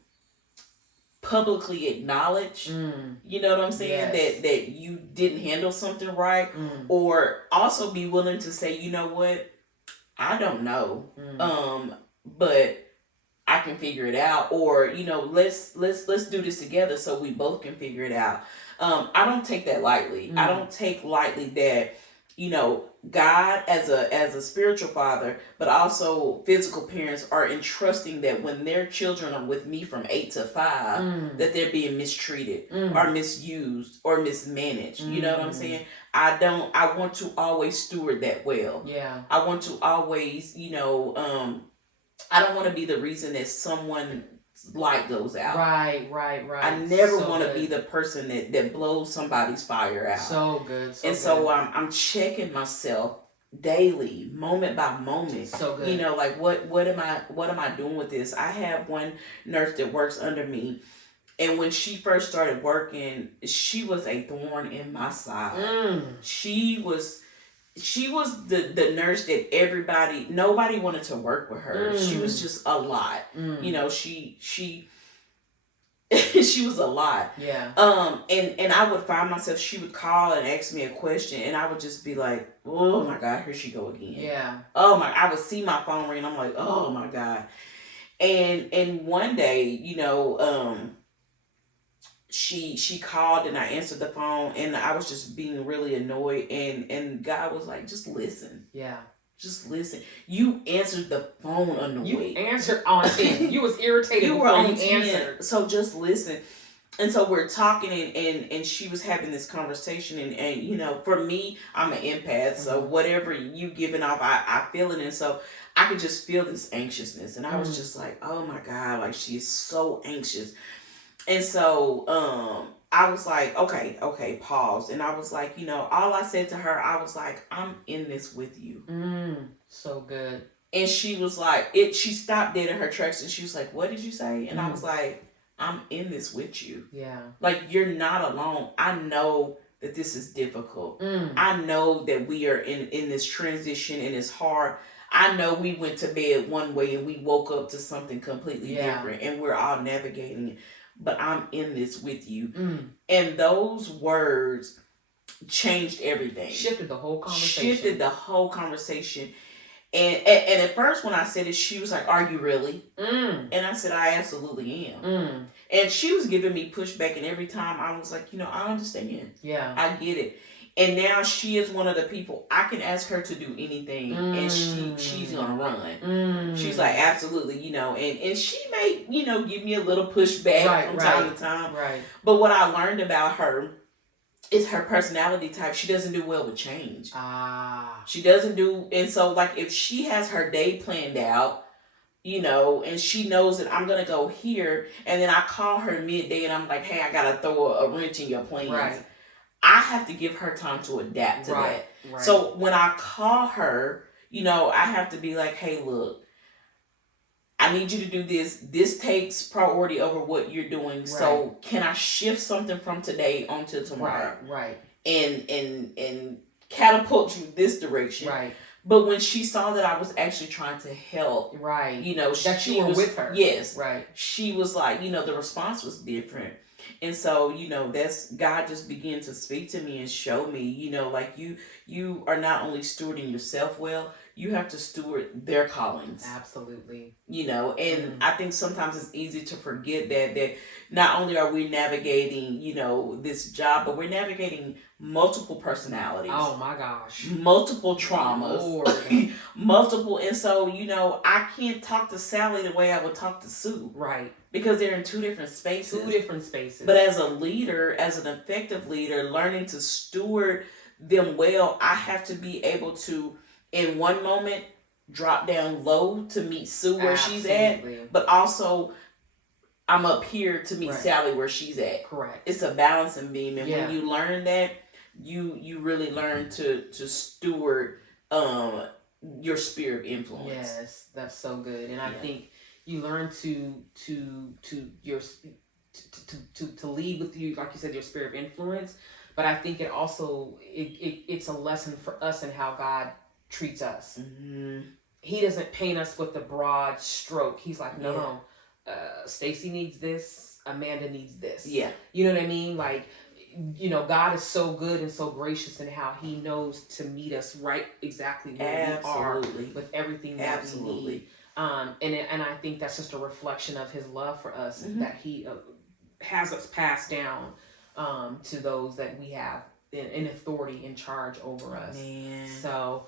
publicly acknowledge, you know what I'm saying, that you didn't handle something right, or also be willing to say, you know what, I don't know, but I can figure it out, or let's do this together so we both can figure it out. I don't take that lightly. I don't take lightly that God as a spiritual father, but also physical parents are entrusting that when their children are with me from 8 to 5, that they're being mistreated or misused or mismanaged. You know what I'm saying? I want to always steward that well. Yeah. I want to always, I don't want to be the reason that someone's light goes out. Right. I never want to be the person that blows somebody's fire out. So good. So I'm checking myself daily, moment by moment. So good. Like what am I doing with this? I have one nurse that works under me, and when she first started working, she was a thorn in my side. She was the nurse that nobody wanted to work with her. She was just a lot. She she was a lot. Yeah. And I would find myself, she would call and ask me a question, and I would just be like, oh my God, here she go again. Yeah. I would see my phone ring, and I'm like, oh my God. And one day, she called, and I answered the phone, and I was just being really annoyed, and God was like, just listen. Yeah. Just listen. You answered the phone annoyed. You answered on 10. You was irritated. You were on 10. So just listen. And so we're talking, and she was having this conversation, and for me, I'm an empath, so whatever you giving off, I feel it, and so I could just feel this anxiousness, and I was just like, oh my God, like she's so anxious. And so I was like, okay, pause. And I was like, all I said to her, I was like, I'm in this with you. So good. And she was like, she stopped dead in her tracks, and she was like, what did you say? And I was like, I'm in this with you. Yeah. Like, you're not alone. I know that this is difficult. I know that we are in this transition, and it's hard. I know we went to bed one way and we woke up to something completely different, and we're all navigating it. But I'm in this with you. And those words changed everything. Shifted the whole conversation. And at first when I said it, she was like, are you really? And I said, I absolutely am. And she was giving me pushback, and every time I was like, I understand. Yeah. I get it. And now she is one of the people, I can ask her to do anything, and she's gonna run. She's like, absolutely, and she may, give me a little pushback from time to time. Right. But what I learned about her is her personality type. She doesn't do well with change. She doesn't do, and so like if she has her day planned out, and she knows that I'm gonna go here, and then I call her midday and I'm like, hey, I gotta throw a wrench in your plans. Right. I have to give her time to adapt to that. Right. So when I call her, I have to be like, hey, look, I need you to do this. This takes priority over what you're doing. Right. So can I shift something from today onto tomorrow? Right. And catapult you this direction. Right. But when she saw that I was actually trying to help, right, that she was with her. Yes. Right. She was like, the response was different. And so, that's God just began to speak to me and show me, like you are not only stewarding yourself well, you have to steward their callings. Absolutely. And I think sometimes it's easy to forget that not only are we navigating, this job, but we're navigating multiple personalities. Oh my gosh. Multiple traumas. Multiple. And so, I can't talk to Sally the way I would talk to Sue. Right. Because they're in two different spaces. But as a leader, as an effective leader, learning to steward them well, I have to be able to, in one moment, drop down low to meet Sue where she's at. But also, I'm up here to meet Sally where she's at. Correct. It's a balancing beam. And when you learn that, you really learn to steward your sphere of influence. Yes, that's so good. And I think you learn to lead with you, like you said, your sphere of influence, But I think it also it's a lesson for us in how God treats us. Mm-hmm. He doesn't paint us with the broad stroke. He's like, no, Stacy needs this, Amanda needs this. Yeah. You know what I mean? Like, God is so good and so gracious in how he knows to meet us right exactly where we are with everything that we need. And I think that's just a reflection of his love for us, that he has us passed down to those that we have in authority, in charge over us. Man. So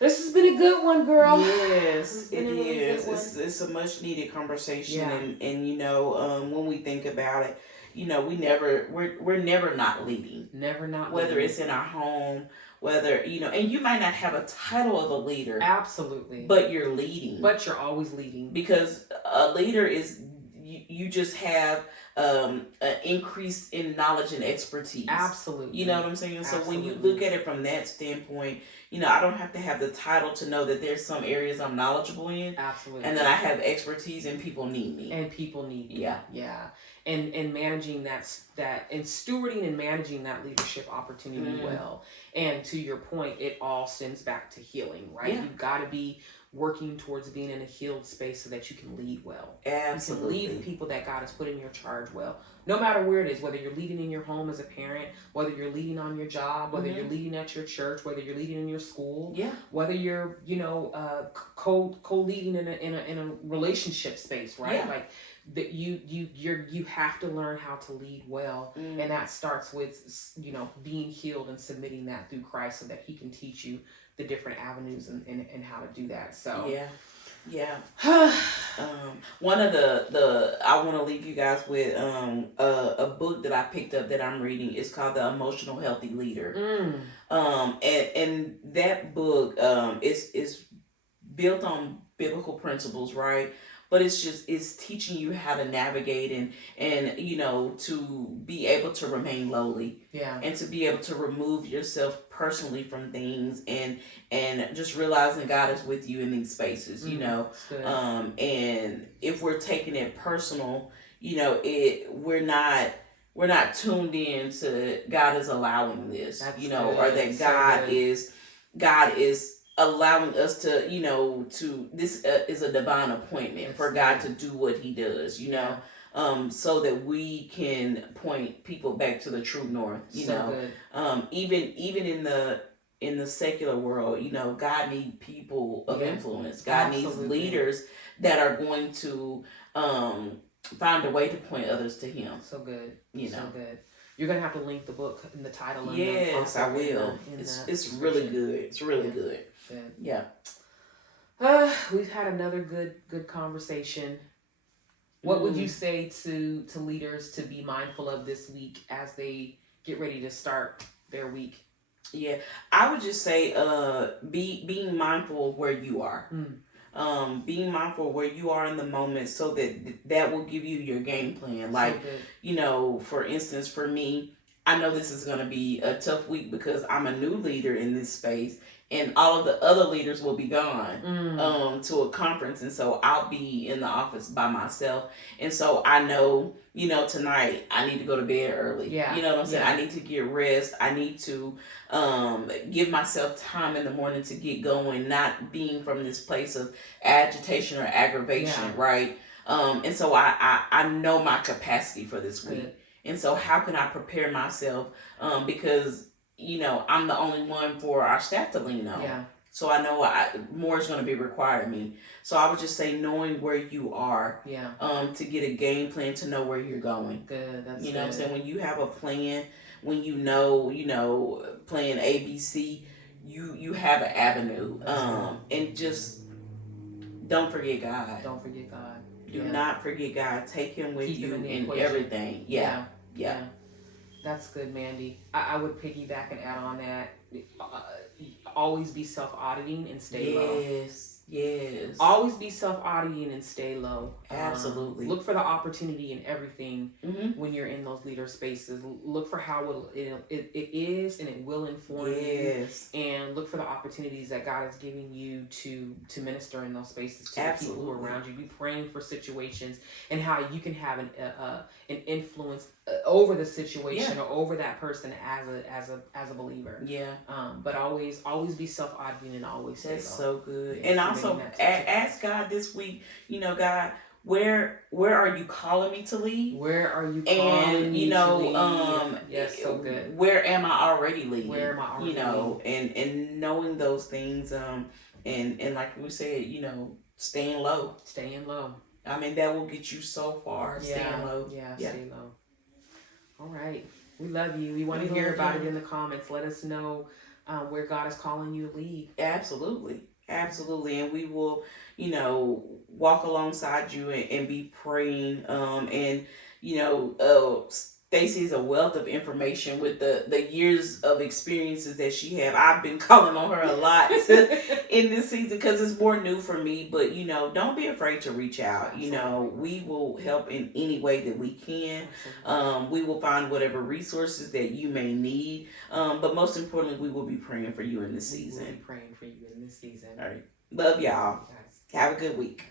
this has been a good one, girl. Yes, it is. It's a much needed conversation, and when we think about it, we're never not leading. Never not whether leading. It's in our home, whether and you might not have a title of a leader. Absolutely. But you're leading. But you're always leading. Because a leader is you just have an increase in knowledge and expertise. Absolutely. You know what I'm saying? Absolutely. So when you look at it from that standpoint, I don't have to have the title to know that there's some areas I'm knowledgeable in. Absolutely. And that I have expertise and people need me. Yeah. And managing that and stewarding and managing that leadership opportunity well. And to your point, it all stems back to healing, right? Yeah. You've got to be working towards being in a healed space so that you can lead well. Absolutely. You can lead the people that God has put in your charge well. No matter where it is, whether you're leading in your home as a parent, whether you're leading on your job, whether you're leading at your church, whether you're leading in your school, whether you're, co-leading in a relationship space, right? Yeah. Like that you have to learn how to lead well. And that starts with, being healed and submitting that through Christ so that he can teach you the different avenues and how to do that. So one of the I want to leave you guys with a book that I picked up that I'm reading. It's called The Emotional Healthy Leader. And that book is built on biblical principles, right? But it's teaching you how to navigate and to be able to remain lowly. Yeah. And to be able to remove yourself personally from things and just realizing God is with you in these spaces, and if we're taking it personal, we're not tuned in to God is allowing this. That's good. Or that God is allowing us to this is a divine appointment for God to do what he does, so that we can point people back to the true north, good. Even in the secular world, God needs people of influence. God needs leaders that are going to find a way to point others to him. So good. So good. You're going to have to link the book in the title. Yes, I will. It's really good. It's really good. Yeah. We've had another good conversation. What would you say to leaders to be mindful of this week as they get ready to start their week? Yeah, I would just say being mindful of where you are. Being mindful of where you are in the moment so that will give you your game plan. Like, for instance, for me, I know this is going to be a tough week because I'm a new leader in this space and all of the other leaders will be gone to a conference. And so I'll be in the office by myself. And so I know, tonight I need to go to bed early. Yeah. You know what I'm saying? I need to get rest. I need to give myself time in the morning to get going, not being from this place of agitation or aggravation, right? And so I know my capacity for this week. Good. And so how can I prepare myself? Because, I'm the only one for our staff to lean on. Yeah. So I know more is going to be required of me. So I would just say knowing where you are, to get a game plan to know where you're going. Good. That's what I'm saying? When you have a plan, when plan ABC, you have an avenue. And just don't forget God. Don't forget God. Do not forget God. Take him with you in everything. Yeah. That's good, Mandy. I would piggyback and add on that. Always be self-auditing and stay low. Yes. Always be self-auditing and stay low. Absolutely. Look for the opportunity in everything Mm-hmm. when you're in those leader spaces. Look for how it is and it will inform you. And look for the opportunities that God is giving you to minister in those spaces to the people who are around you. Be praying for situations and how you can have an influence over the situation or over that person as a believer. Yeah. But always be self-auditing and always stay low. That's so good. And also ask God this week, God, where are you calling me to lead? Where are you calling me to lead? Yes, so good. Where am I already leading? Where am I already leading? And knowing those things, and like we said, staying low. Staying low. I mean, that will get you so far. Staying low. Yeah, stay low. All right. We love you. We want to hear about it in the comments. Let us know where God is calling you to lead. Absolutely. And we will, walk alongside you and be praying. And, Stacy is a wealth of information with the years of experiences that she have. I've been calling on her a lot in this season because it's more new for me. But, don't be afraid to reach out. We will help in any way that we can. We will find whatever resources that you may need. But most importantly, we will be praying for you in this season. We will be praying for you in this season. All right. Love y'all. Have a good week.